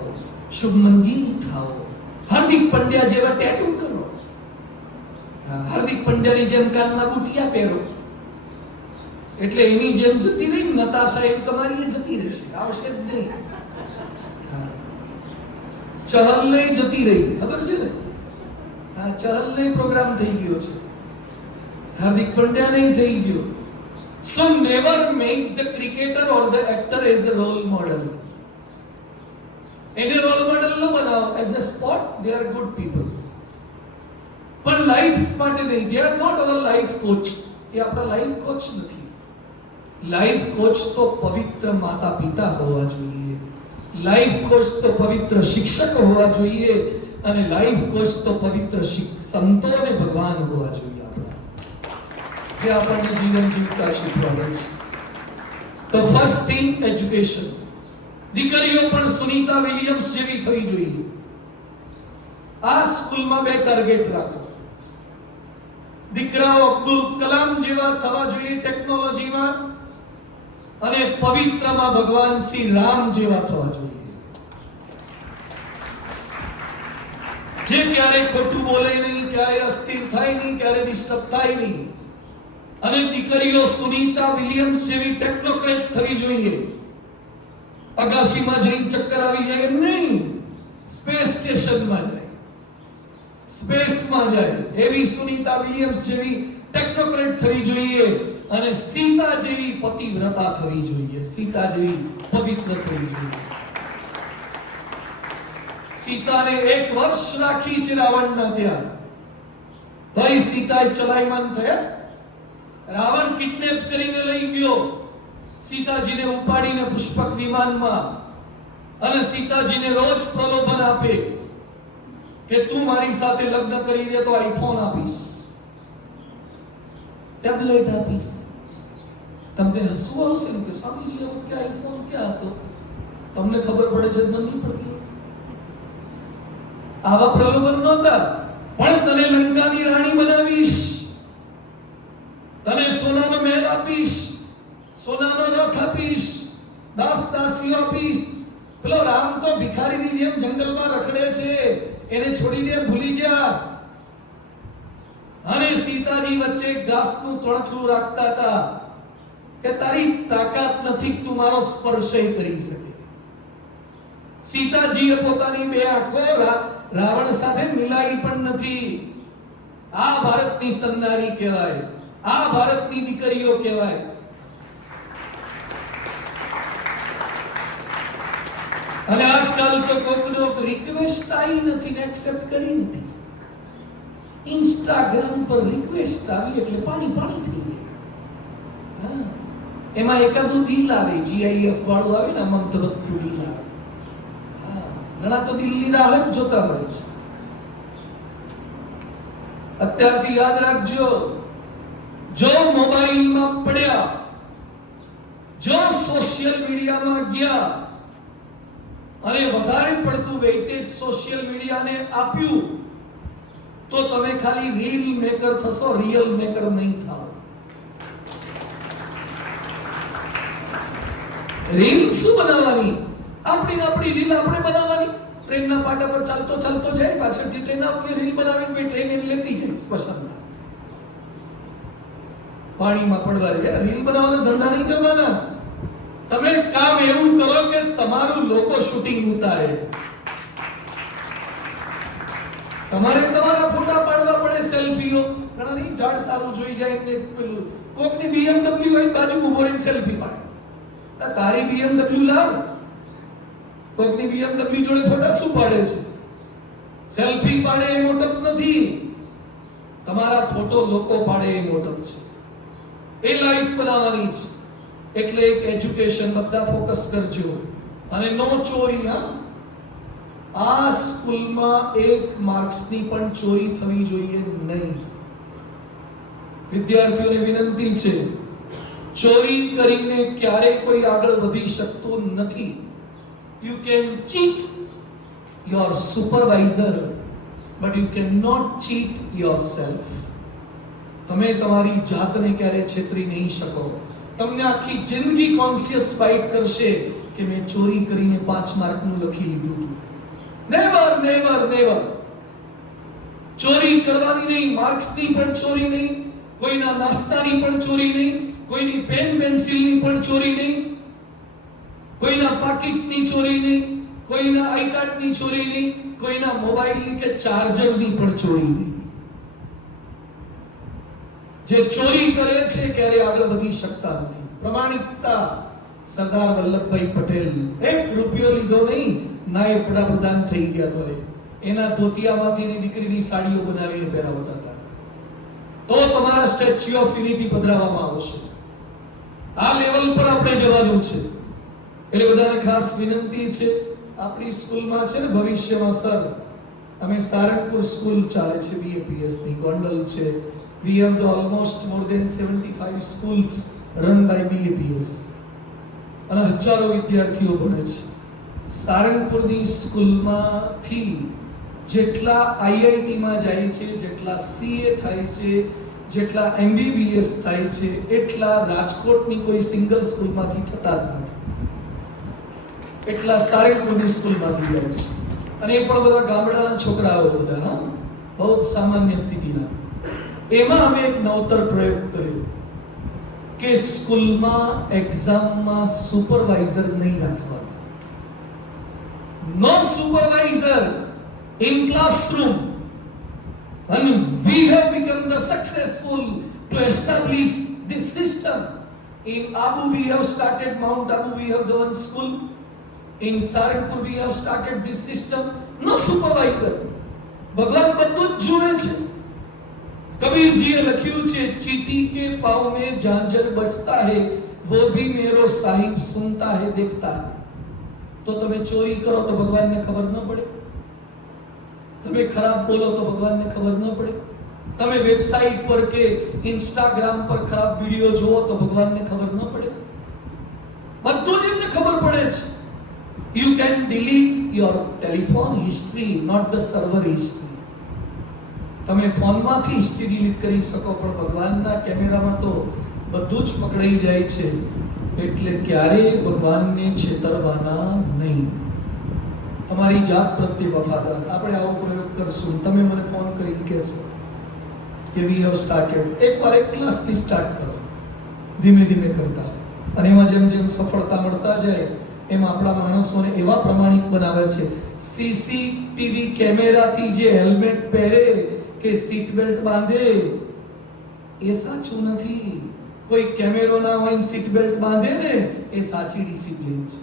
શુભમન ગિલ થાઓ, હાર્દિક પંડ્યા જેવા ટેટુ કરો, હાર્દિક પંડ્યાની જેમ કાનમાં બુટિયા પહેરો. એટલે એની જેમ જતી રહી નતાશા, એમ તમારી એ જતી રહેશે. આવશે જ નહીં. ચહલ ને જતી રહી, ખબર છે ને? હા, ચહલ ને પ્રોગ્રામ થઈ ગયો છે, હાર્દિક પંડ્યા નહીં થઈ ગયો. So never make the cricketer or the actor as a role model. એને રોલ મોડલ ન બનાવો. As a sport they are good people, પણ લાઈફ માટે નહીં. they are not our life coach. એ આપણા લાઈફ કોચ નથી. લાઈફ કોચ તો પવિત્ર માતા પિતા હોવા જોઈએ. લાઈફ કોચ તો પવિત્ર શિક્ષક હોવા જોઈએ. અને લાઈફ કોચ તો પવિત્ર સંતો અને ભગવાન હોવા જોઈએ. જે આપણને જીવન જીવતા શીખવાડે છે. તો ફર્સ્ટ થિંગ એજ્યુકેશન. દીકરીઓ પણ સુનીતા વિલિયમ્સ જેવી થવી જોઈએ. આ સ્કૂલમાં 2 ટાર્ગેટ રાખો. દીકરાઓ અબ્દુલ કલામ જેવા થવા જોઈએ ટેકનોલોજીમાં, અને પવિત્રમાં ભગવાન શ્રી રામ જેવા થવા જોઈએ. જે ક્યારે ખોટું બોલે નહીં, ક્યારે અસ્થિર થાય નહીં, ક્યારે ડિસ્ટર્બ થાય નહીં. અને દીકરીઓ સુનીતા વિલિયમ્સ જેવી ટેકનોક્રેટ થવી જોઈએ. અગાશીમાં જઈને ચક્કર આવી જાય એમ નહીં, સ્પેસ સ્ટેશનમાં જાય, સ્પેસમાં જાય એવી સુનીતા વિલિયમ્સ જેવી ટેકનોક્રેટ થવી જોઈએ. અને સીતા જેવી પતિવ્રતા થવી જોઈએ. સીતા જેવી પવિત્ર થવી જોઈએ. સીતાને 1 વર્ષ રાખી છે રાવણના ત્યાં, તોય સીતા ચલાયમાન થયા. રાવણ કિડનેપ કરીને લઈ ગયો સીતાજીને ઉપાડીને પુષ્પક વિમાનમાં, અને સીતાજીને રોજ પ્રલોભન આપે કે તું મારી સાથે લગ્ન કરી દે તો આઈફોન આપીશ, ટેબ્લેટ આપીશ. તમને હસવું આવશે ને કે સ્વામીજી હવે કે આઈફોન ક્યાં હતો? તમને ખબર પડે છે નથી પડતી. આવા પ્રલોભન નહોતા. પણ તને લંકાની રાણી બનાવીશ, તને સોનાનો મહેલ આપીશ, સોનાનો રથ આપીશ, દાસ દાસીઓ આપીશ. પેલો રામ તો ભિખારીની જેમ જંગલમાં રખડે છે, એને છોડી દે, ભૂલી જા. અને સીતાજી વચ્ચે ઘાસનું તણખલું રાખતા હતા કે તારી તાકાત નથી, તું મારો સ્પર્શ કરી શકે. સીતાજીએ પોતાની 2 આંખો રાવણ સાથે મિલાવી પણ નથી. આ ભારતની સન્નારી કહેવાય, આ ભારતની દીકરીઓ કહેવાય. અને આજકાલ તો કોઈનો રિક્વેસ્ટ આવી નથી ને એક્સેપ્ટ કરી નથી. ઇન્સ્ટાગ્રામ પર રિક્વેસ્ટ આવી એટલે પાણી પાણી થઈ ગયું. એમાં એકાદું દિલ આવે, જીઆઈએફ વાળું આવે ને, મંત્રવત્તું દિલ આવે. ઘણા તો દિલની રાહ જ જોતા હોય છે. અત્યારથી યાદ રાખજો, જો મોબાઈલમાં પડ્યા, જો સોશિયલ મીડિયામાં ગયા અને વધારે પડતું વેઇટેજ સોશિયલ મીડિયાને આપ્યું, તો તમે ખાલી રીલ મેકર થશો, રિયલ મેકર નહીં થાઓ. રીલ શું બનાવવાની? આપણી રીલ આપણે બનાવવાની. ટ્રેનના પાટા પર ચાલતો ચાલતો જાય, પાછળથી ટ્રેન આવતી, રીલ બનાવીને ટ્રેન એને લેતી જાય સ્મશાનમાં. પાણીમાં પડવા જાય. રીલ બનાવવાના ધંધા નહીં કરવાના. તમે કામ એવું કરો કે તમારું લોકો શૂટિંગ ઉતારે. તમારે તમારા ફોટા પાડવા પડે, સેલ્ફીઓ. ઘણા નહીં, ઝાડ સારું જોઈ જાય એટલે પેલું કોકની BMW હોય બાજુ ઉભો રહીને સેલ્ફી પાડે. તારી BMW લાવ. કોકની BMW જોડે ફોટા શું પાડે છે? સેલ્ફી પાડે એ મોટપ નથી. તમારા ફોટો લોકો પાડે એ મોટપ છે. એ લાઈફ બનાવવાની છે. એટલે એક એજ્યુકેશન બધા ફોકસ કરજો. અને નો ચોરી. આ સ્કૂલમાં એક માર્ક્સની પણ ચોરી થવી જોઈએ નહીં. વિદ્યાર્થીઓને વિનંતી છે, ચોરી કરીને ક્યારે કોઈ આગળ વધી શકતું નથી. You can cheat your supervisor, but you cannot cheat yourself. તમે તમારી જાતને ક્યારે છેતરી નહીં શકો. તમને આખી જિંદગી કોન્શિયસ ફાઇટ કરશે કે મેં ચોરી કરીને 5 માર્કનું લખી લીધું. Never never never. ચોરી કરવાની નહીં. માર્ક્સની પણ ચોરી નહીં, કોઈના નાસ્તાની પણ ચોરી નહીં, કોઈની પેન પેન્સિલની પણ ચોરી નહીં, કોઈના પાકીટની ચોરી નહીં, કોઈના આઈ કાર્ડની ચોરી નહીં, કોઈના મોબાઈલની કે ચાર્જરની પણ ચોરી નહીં. જે ચોરી કરે છે ક્યારે આગળ વધી શકતા નથી. પ્રમાણિકતા. સરદાર વલ્લભભાઈ પટેલ 1 રૂપિયો લીધો નહીં, નાયબ વડાપ્રધાન થઈ ગયા તો એના ધોતિયામાંથી એની દીકરીની સાડીઓ બનાવીને પહેરાવતા હતા. તો તમારા સ્ટેચ્યુ ઓફ યુનિટી પધરાવવામાં આવશે. આ લેવલ પર આપણે જવાનું છે. એટલે બધાને ખાસ વિનંતી છે. આપણી સ્કૂલમાં છે ને ભવિષ્યમાં સર, અમે સારંગપુર સ્કૂલ ચાલે છે, BAPS ની ગોંડલ છે. We have the almost more than 75 schools run by BAPS. અને હજારો વિદ્યાર્થીઓ ભણે છે. સારંગપુરની સ્કૂલમાંથી જેટલા IIT માં જાય છે, જેટલા CA થાય છે, જેટલા MBBS થાય છે, એટલા રાજકોટની કોઈ સિંગલ સ્કૂલમાંથી થતા જ નથી. એટલા સારંગપુરની સ્કૂલમાંથી જાય છે. અને એ પણ બધા ગામડાના છોકરાઓ બધા. હા, બહુ સામાન્ય સ્થિતિના. એમાં અમે એક નવતર પ્રયોગ કર્યો કે સ્કૂલમાં એક્ઝામમાં સુપરવાઇઝર નહીં રાખવાનો. નો supervisor in classroom. And we have become the successful to establish this system. In Abu we have started, Mount Abu we have the one school. In Sarangpur we have started this system. No supervisor. भगवान બધું જ જુએ છે. કબીરજીએ લખ્યું છે, ચીટી કે પાँव में झांझर बजता है, वो भी मेरो साहिब सुनता है देखता है. તો તમે ચોરી કરો તો ભગવાનને ખબર ન પડે? તમે ખરાબ બોલો તો ભગવાનને ખબર ન પડે? તમે વેબસાઇટ પર કે ઇન્સ્ટાગ્રામ પર ખરાબ વિડિયો જોવો તો ભગવાનને ખબર ન પડે? બધું જ એમને ખબર પડે છે. You can delete your telephone history, not the server history. તમે ફોનમાંથી હિસ્ટ્રી ડિલીટ કરી શકો, પણ ભગવાનના કેમેરામાં તો બધું જ પકડાઈ જાય છે. એટલે ક્યારેય ભગવાનને છેતરવાના નહીં. તમારી જાત પ્રત્યે વફાદાર. આપણે આવો પ્રયોગ કરશું. તમે મને ફોન કરીને કહેશો કે વી હેવ સ્ટાર્ટેડ. એકવાર એક ક્લાસથી સ્ટાર્ટ કરો, ધીમે ધીમે કરતા. અને એમાં જેમ જેમ સફળતા મળતા જાય એમ આપણા માણસોને એવા પ્રમાણિક બનાવે છે. CCTV કેમેરાથી જે હેલ્મેટ પહેરે કે સીટ બેલ્ટ બાંધે એ સાચું નથી. કોઈ કેમેરો ના હોય સીટ બેલ્ટ બાંધે ને એ સાચી ડિસિપ્લિન છે.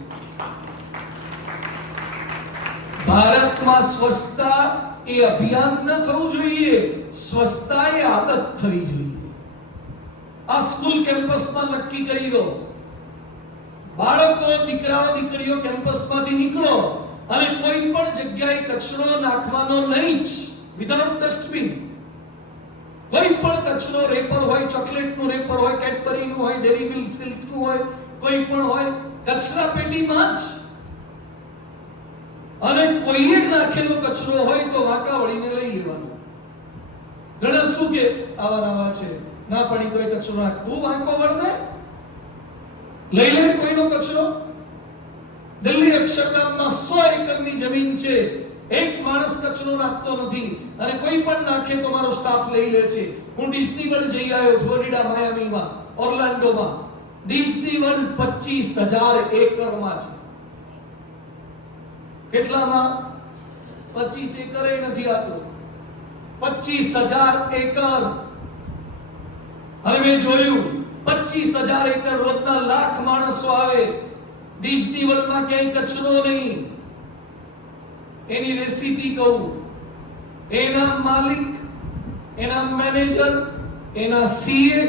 ભારતમાં સ્વચ્છતા એ અભિયાન ન થવું જોઈએ, સ્વચ્છતા એ આદત થવી જોઈએ. આ સ્કૂલ કેમ્પસમાં નક્કી કરી દો, બાળકો, દીકરાઓ, દીકરીઓ કેમ્પસમાંથી નીકળો અને કોઈ પણ જગ્યાએ કચરો નાખવાનો નહીં જ, વિધાઉટ ડસ્ટબિન. કોઈ પણ કચરો, રેપર હોય, ચોકલેટ ચોકલેટનું રેપર હોય, કેડબરીનું હોય, ડેરી મિલ્ક સિલ્કનું હોય, કોઈ પણ હોય, કચરા પેટીમાં જ. અને કોઈએ નાખેલો કચરો હોય તો વાંકા વળીને લઈ લેવાનો. ઘણા શું કે આવા છે, ના પડી તો એ કચરો નાખ. તું વાંકો વળને, લઈ લે કોઈનો કચરો. દિલ્હી અક્ષરધામમાં 100 એકરની જમીન છે, એક માણસ કચરો નાખતો નથી, અને કોઈ પણ નાખે તો મારો સ્ટાફ લઈ લે છે. હું ડિઝની વર્લ્ડ જઈ આવ્યો, ફ્લોરિડા, માયામીમાં, ઓર્લાન્ડોમાં. ડિઝની વર્લ્ડ 25,000 એકરમાં છે. કેટલામાં? 25 એકરે નથી આતો, 25,000 એકર. અને મેં જોયું 25,000 એકર, રોજના લાખ માણસો આવે. ડિઝની વર્લ્ડમાં ક્યાંય કચરો નહીં. એની રેસીપી કહું, એના માલિક, એના મેનેજર, એના સીએ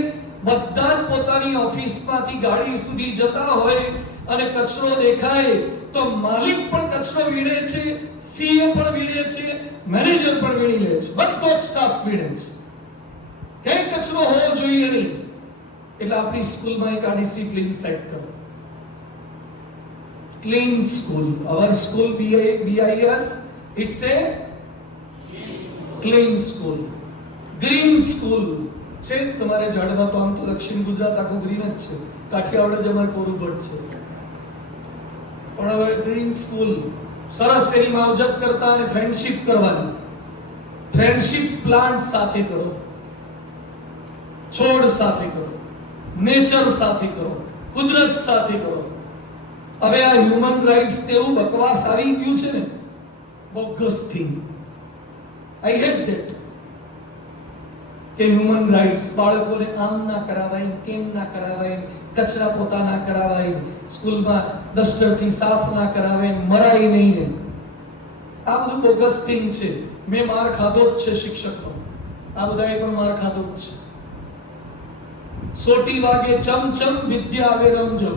બધા જ પોતાની ઓફિસમાંથી ગાડી સુધી જતા હોય અને કચરો દેખાય તો માલિક પણ કચરો વીણે છે, સીએ પણ વીણે છે, મેનેજર પણ વીણી લે છે, બધો જ સ્ટાફ વીણે છે. ક્યાંય કચરો હોવો જોઈએ નહીં. એટલે આપણી સ્કૂલમાં એક આ ડિસિપ્લિન સેટ કરો. Clean school. Our school BIS, it's a clean school. Green school. છે તમારે જાડવા તો આમ તો દક્ષિણ ગુજરાત આખું ગ્રીન જ છે, કાઠિયાવાડ જ અમારે કોરું ભટ છે. પણ હવે ગ્રીન સ્કૂલ સરસ એની માવજત કરતા અને ફ્રેન્ડશિપ કરવાની. ફ્રેન્ડશિપ પ્લાન્ટ સાથે કરો, છોડ સાથે કરો, નેચર સાથે કરો, કુદરત સાથે કરો. હવે આ હ્યુમન રાઇટ્સ તેવું બકવાસ આવી ગયું છે ને, bogus thing. I hate that કે હ્યુમન રાઇટ્સ, બાળકોને આમ ના કરાવાય, કેમ ના કરાવાય, કચરા પોતા ના કરાવાય, સ્કૂલમાં ડસ્ટરથી સાફ ના કરાવાય, મરાય નહીં. આ બધું બોગસ થિંગ છે. મેં માર ખાધો જ છે શિક્ષકનો, આ બધાએ પણ માર ખાધો જ છે. સોટી વાગે ચમચમ, વિદ્યા આવે રમજો.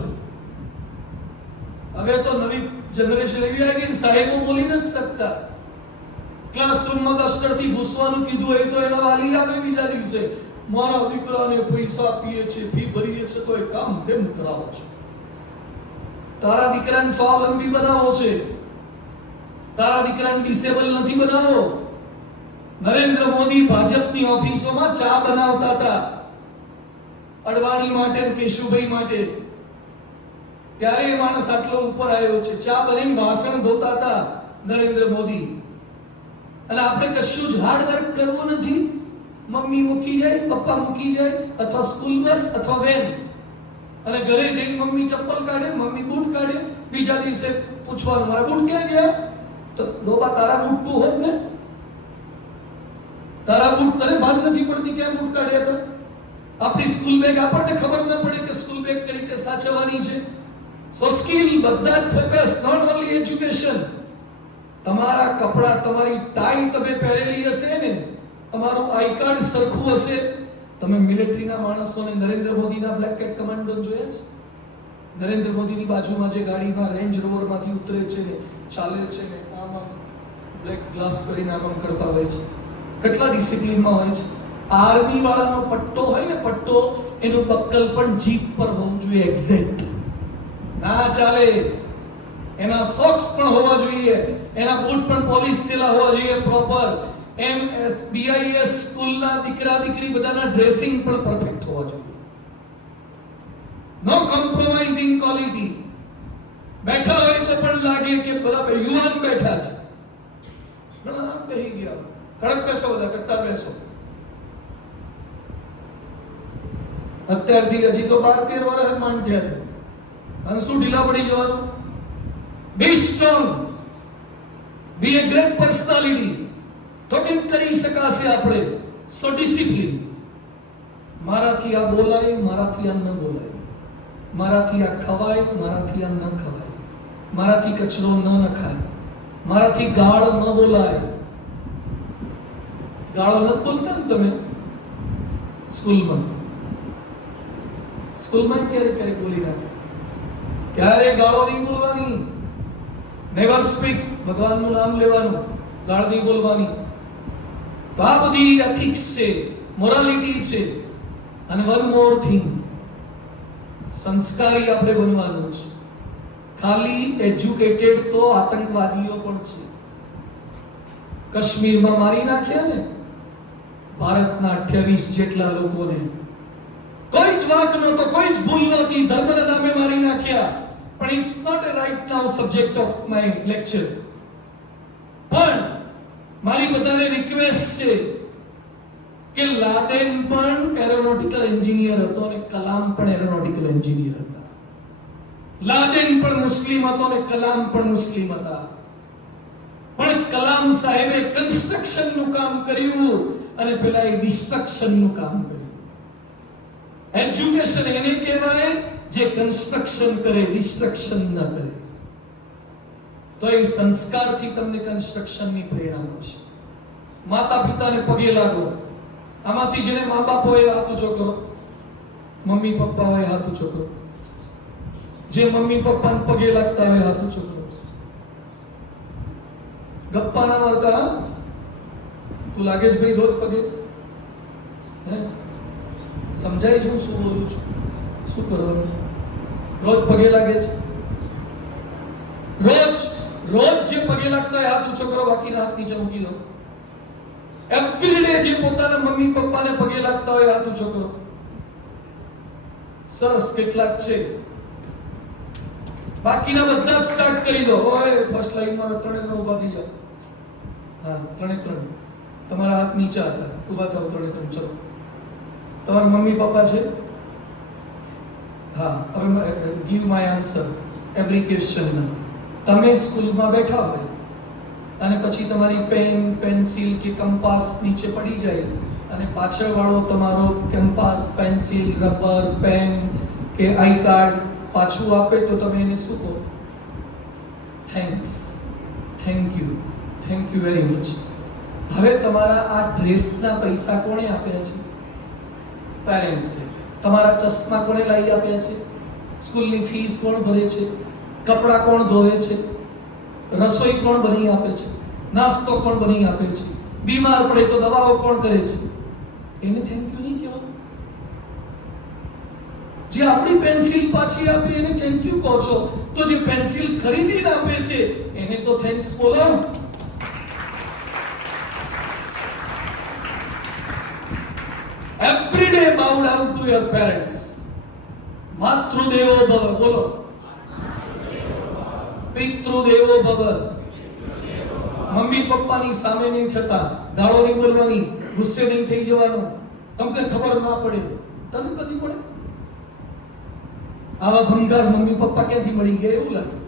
હવે તો નવી જનરેશન એવી આવી ગઈ, સાહેબો બોલી નથી શકતા. ક્લાસરૂમમાં ડસ્ટરથી ઘૂસવાનું કીધું હોય તો એનો વાલી આવે બીજા દિવસે, મારા દીકરાને પૈસા આપીએ છે, ફી ભરીએ છે, તો એ કામ કેમ કરાવો છો? તારા દીકરાને સ્વાવલંબી બનાવો છે, તારા દીકરાને ડિસેબલ નથી બનાવો. નરેન્દ્ર મોદી ભાજપની ઓફિસોમાં ચા બનાવતા હતા, અડવાણી માટે, કેશુભાઈ માટે. ત્યારે એ માણસ આટલો ઉપર આવ્યો છે. ચા બનીને વાસણ ધોતા હતા નરેન્દ્ર મોદી. અને આપણે કશું જ હાર્ડ વર્ક કરવું નથી. મમ્મી મૂકી જાય, પપ્પા મૂકી જાય, અથવા સ્કૂલ બસ અથવા વેન, અને ઘરે જઈને મમ્મી ચપ્પલ કાઢે, મમ્મી બૂટ કાઢે, બીજા દિવસે પૂછવાનું મારા બૂટ ક્યાં ગયા? તો ડોબા તારા બૂટ તું હોત ને, તારા બૂટ તને ભાન નથી પડતી ક્યાં બૂટ કાઢ્યા હતા. આપણી સ્કૂલ બેગ આપણને ખબર ન પડે કે સ્કૂલ બેગ કઈ રીતે સાચવવાની છે. સો સ્કિલ, બધા જ ફોકસ, નોટ ઓન્લી એજ્યુકેશન. તમારા કપડા, તમારી ટાઈ તમે પહેરેલી હશે ને, તમારું આઈ કાર્ડ સરખું હશે. તમે મિલિટરીના માણસોને નરેન્દ્ર મોદીના બ્લેક કેટ કમાન્ડો જોયા છે? નરેન્દ્ર મોદીની બાજુમાં જે ગાડીમાં રેન્જ રોવરમાંથી ઉતરે છે ને, ચાલે છે ને, આમ બ્લેક ગ્લાસ કરીને આમ કરતા હોય છે. કેટલા ડિસિપ્લિનમાં હોય છે. આર્મી વાળાનો પટ્ટો હોય ને, પટ્ટો, એનું બક્કલ પણ જીપ પર હોવું જોઈએ એક્ઝેક્ટ. ના ચાલે. એના સોક્સ પણ હોવા જોઈએ, એના બૂટ પણ પોલિશ થયેલા હોવા જોઈએ પ્રોપર. BIS સ્કૂલના દીકરા દીકરી બધાના ડ્રેસિંગ પણ પરફેક્ટ હોવા જોઈએ. નો કોમ્પ્રોમાઇઝિંગ ક્વોલિટી. બેઠા હોય તો પણ લાગે કે બધા યુવાન બેઠા છે. ઘણા બેહી ગયા, કડક બેસો, બધા ટટ્ટા બેસો. અત્યારથી હજી તો 12-13 વર્ષ માંડ થયા છે, અને શું ઢીલા પડી જવાનું? Be strong, be a great personality. તો કેમ કરી શકાશે આપણે? સો ડિસિપ્લિન. મારાથી આ બોલાય, મારાથી આ ન બોલાય, મારાથી આ ખવાય, મારાથી આ ન ખવાય, મારાથી કચરો ન નખાય, મારાથી ગાળ ન બોલાય. ગાળો નથી બોલતા ને તમે સ્કૂલમાં? સ્કૂલમાં ક્યારેક બોલી નાખે. ક્યારે ગાળો નહીં બોલવાની. Never speak. ભગવાનનું નામ લેવાનું, ગાળ નહીં બોલવાની. તો આ બધી એથિક્સ છે, મોરાલિટી છે. અને વન મોર થિંગ, સંસ્કારી આપણે બનવાનું છે. ખાલી એજ્યુકેટેડ તો આતંકવાદીઓ પણ છે. કાશ્મીરમાં મારી નાખ્યા ને ભારતના 28 જેટલા લોકોને. કોઈ જ વાંક નહોતો, કોઈ જ ભૂલ નહોતી, ધર્મના નામે મારી નાખ્યા. પણ it's not a right now subject of my lecture. પણ મારી બધાને રિક્વેસ્ટ છે કે લાદેન પણ એરોનોટિકલ એન્જિનિયર હતો અને કલામ પણ એરોનોટિકલ એન્જિનિયર હતા. લાદેન પણ મુસ્લિમ હતો અને કલામ પણ મુસ્લિમ હતા. પણ કલામ સાહેબે કન્સ્ટ્રક્શન નું કામ કર્યું અને પેલા એ ડિસ્ટ્રક્શન નું કામ કર્યું. એજ્યુકેશન એને કહેવાય જે કન્સ્ટ્રક્શન કરે, ડિસ્ટ્રક્શન ન કરે. તો એ સંસ્કારથી તમને કન્સ્ટ્રક્શનની પ્રેરણા મળશે. માતા પિતાને પગે લાગો. આમાંથી જેને મા બાપ હોય હાથ ઊંચો કરો, મમ્મી પપ્પા હોય હાથ ઊંચો કરો. જે મમ્મી પપ્પાને પગે લાગતા હોય હાથ ઊંચો કરો. ગપ્પા ના મારતા. તું લાગે છે ભાઈ રોજ પગે? હે, સમજાય છે હું શું બોલું છું? શું કરવાનું? રોજ પગે લાગે છે? રોજ જે પગે લાગતા હોય હાથ ઊંચો કરો, બાકીના હાથ નીચે મૂકી દો. એવરી ડે જે પોતાના મમ્મી પપ્પાને પગે લાગતા હોય હાથ ઊંચો કરો. સરસ, કેટલાક છે. બાકીના બધા જ સ્ટાર્ટ કરી દો. ઓય ફર્સ્ટ લાઈનમાં 3 જણા ઊભા થઈ જાઓ. હા, 3 તમારા હાથ નીચે હતા, ઊભા થાવ 3 ચલો. તમારા મમ્મી પપ્પા છે? હા, હવે give my answer every question. તમે સ્કૂલમાં બેઠા હોય અને પછી તમારી પેન, પેન્સિલ કે કંપાસ નીચે પડી જાય અને પાછળ વાળો તમારો કંપાસ, પેન્સિલ, રબર, પેન કે આઈ કાર્ડ પાછું આપે તો તમે એને શું કહો? Thanks, thank you very much. હવે તમારા આ ડ્રેસના પૈસા કોણે આપ્યા છે? પેરેન્ટ્સે. તમારા ચશ્મા કોણે લાવી આપ્યા છે? સ્કૂલની ફીસ કોણ ભરે છે? કપડાં કોણ ધોવે છે? રસોઈ કોણ બની આપે છે? નાસ્તો કોણ બની આપે છે? બીમાર પડે તો દવાઓ કોણ કરે છે? એને થેન્ક યુ નહીં કહેવાનું. જે આપણી પેન્સિલ પાછી આપી એને થેન્ક યુ કહો છો, તો જે પેન્સિલ ખરીદીને આપે છે એને તો થેન્ક્સ બોલો. Every day bow down to your parents. માતૃદેવો ભવ, બોલો. પિતૃદેવો ભવ. મમ્મી પપ્પાની સામે નહીં થતા, ગાળો નહીં બોલવાની, ગુસ્સે નહીં થઈ જવાનું. તમને ખબર ના પડે, તને બધી પડે. આવા ભંગાર મમ્મી પપ્પા ક્યાંથી મળી ગયા એવું લાગે.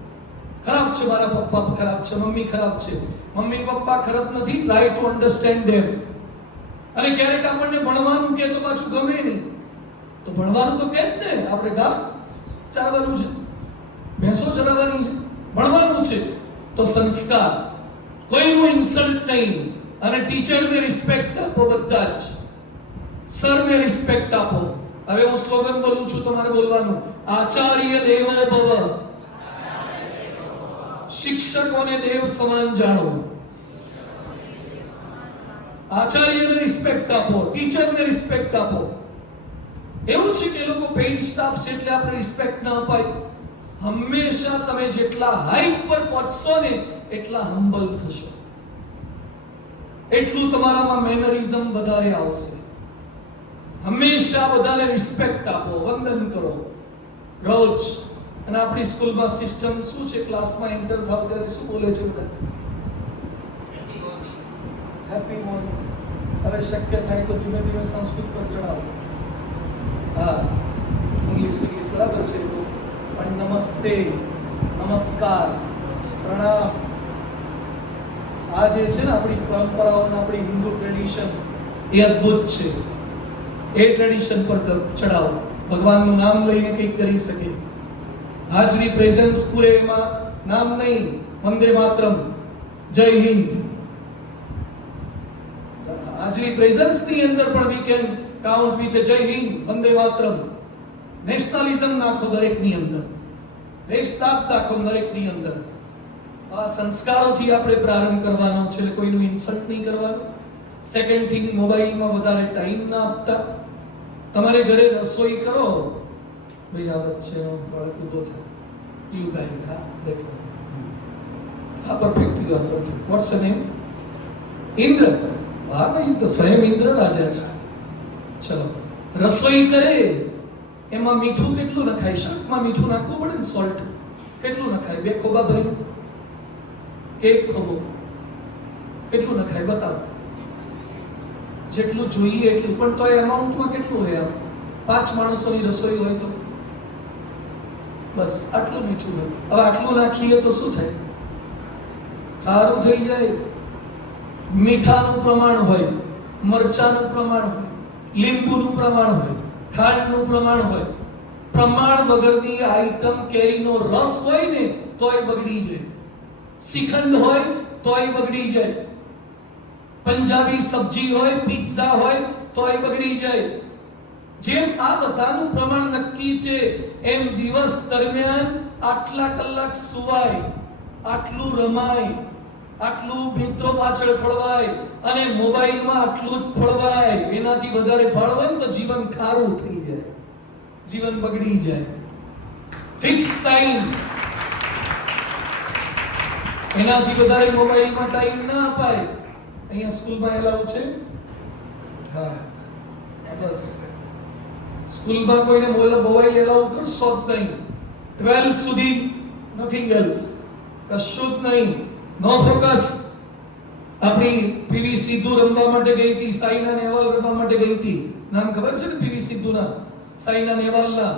ખરાબ છે મારા પપ્પા, ખરાબ છે મમ્મી, ખરાબ છે. મમ્મી પપ્પા ખરાબ નથી. ટ્રાય ટુ અન્ડરસ્ટેન્ડ ધેમ. અને ક્યારેક આપણને ભણવાનું કે તો પાછું ગમે નહીં, તો ભણવાનું તો કે જ ને. આપણે ઘાસ ચારવાનું છે, ભેંસો ચરાવવાની છે, ભણવાનું છે. તો સંસ્કાર, કોઈનું ઇન્સલ્ટ નહીં. અને ટીચરને રિસ્પેક્ટ આપો. બધા જ સરને રિસ્પેક્ટ આપો. હવે હું સ્લોગન બોલું છું, તમારે બોલવાનું. આચાર્ય દેવો ભવ. શિક્ષકોને દેવ સમાન જાણો. આચાર્યને રિસ્પેક્ટ આપો, ટીચરને રિસ્પેક્ટ આપો. એવું છે કે એ લોકો પેઇડ સ્ટાફ છે એટલે આપણે રિસ્પેક્ટ ના અપાય. હંમેશા તમે જેટલા હાઈટ પર પહોંચશો ને એટલા હમ્બલ થશો, એટલું તમારામાં મેનરિઝમ વધારે આવશે. હંમેશા બધાને રિસ્પેક્ટ આપો, વંદન કરો રોજ. અને આપણી સ્કૂલમાં સિસ્ટમ શું છે? ક્લાસમાં એન્ટર થાવ ત્યારે શું બોલે છે બધા? Happy morning. હવે શક્ય થાય તો ધીમે ધીમે સંસ્કૃત પર ચડાવો. હા, ઇંગ્લિશ બરાબર છે તો પણ નમસ્તે, નમસ્કાર, પ્રણામ. આ જે છે ને આપણી પરંપરાઓ, આપણી હિન્દુ ટ્રેડિશન એ અદ્ભુત છે. એ ટ્રેડિશન પર ચડાવો. ભગવાનનું નામ લઈને કંઈક કરી શકે. હાજરી, પ્રેઝન્સ પૂરે, એમાં નામ નહીં. વંદે માતરમ, જય હિન્દ. હાજરી પ્રેઝન્સ ની અંદર પણ વી કેન કાઉન્ટ વિથ જય હિન્દ, વંદે માતરમ. નેશનલિઝમ નાખો દરેકની અંદર, દેશતાપ નાખો દરેકની અંદર. આ સંસ્કારોથી આપણે પ્રારંભ કરવાનો છે. કોઈનું ઇન્સલ્ટ નહીં કરવાનું. સેકન્ડ થિંગ, મોબાઈલમાં વધારે ટાઈમ ના આપતા. તમારે ઘરે રસોઈ કરો, ભાઈ આ વચ્ચે બાળક ઊભો થાય, યુ ગાય, હા દેખો, હા perfect, you are perfect. What's the name? Indra. હા, એ તો સ્વયં ઇન્દ્ર રાજા છે. ચલો, રસોઈ કરે એમાં મીઠું કેટલું નખાય? શાકમાં મીઠું નાખવું પડે ને, સોલ્ટ કેટલું નખાય? 2 ખોબા ભરી કે 1 ખોબો? કેટલું નખાય બતાવો? જેટલું જોઈએ એટલું, પણ તો એ અમાઉન્ટમાં કેટલું હોય? આમ 5 માણસોની રસોઈ હોય તો બસ આટલું મીઠું હોય. હવે આટલું નાખીએ તો શું થાય? ખારું થઈ જાય. મીઠાનું પ્રમાણ હોય, મરચાનું પ્રમાણ હોય, લીંબુનું પ્રમાણ હોય, ખાંડનું પ્રમાણ હોય. પ્રમાણ વગરની આઈટમ, કેરીનો રસ હોય ને તોય બગડી જાય, શ્રીખંડ હોય તોય બગડી જાય, પંજાબી સબ્જી હોય, પિઝા હોય તોય બગડી જાય. જેમ આ બધાનું પ્રમાણ નક્કી છે, એમ દિવસ દરમિયાન આટલા કલાક સુવાય, આટલું રમાય, આટલું મિત્રો પાછળ ફળવાય અને મોબાઈલમાં આટલું જ ફળવાય. એનાથી વધારે ફળવાય ને તો જીવન ખારું થઈ જાય, જીવન બગડી જાય. ફિક્સ ટાઈમ, એનાથી વધારે મોબાઈલમાં ટાઈમ ના અપાય. અહીંયા સ્કૂલમાં એલાઉ છે? હા, બસ સ્કૂલમાં કોઈને મોબાઈલ એલાઉ કરશો જ નહીં. 12 સુધી નથિંગ એલ્સ, કશું જ નહીં. નો ફોકસ. આપણી પીવી સિંધુ રમવા માટે ગઈ હતી, સાઈના નેહવાલ રમવા માટે ગઈ હતી. નામ ખબર છે ને પીવી સિંધુના, સાઈના નેહવાલના,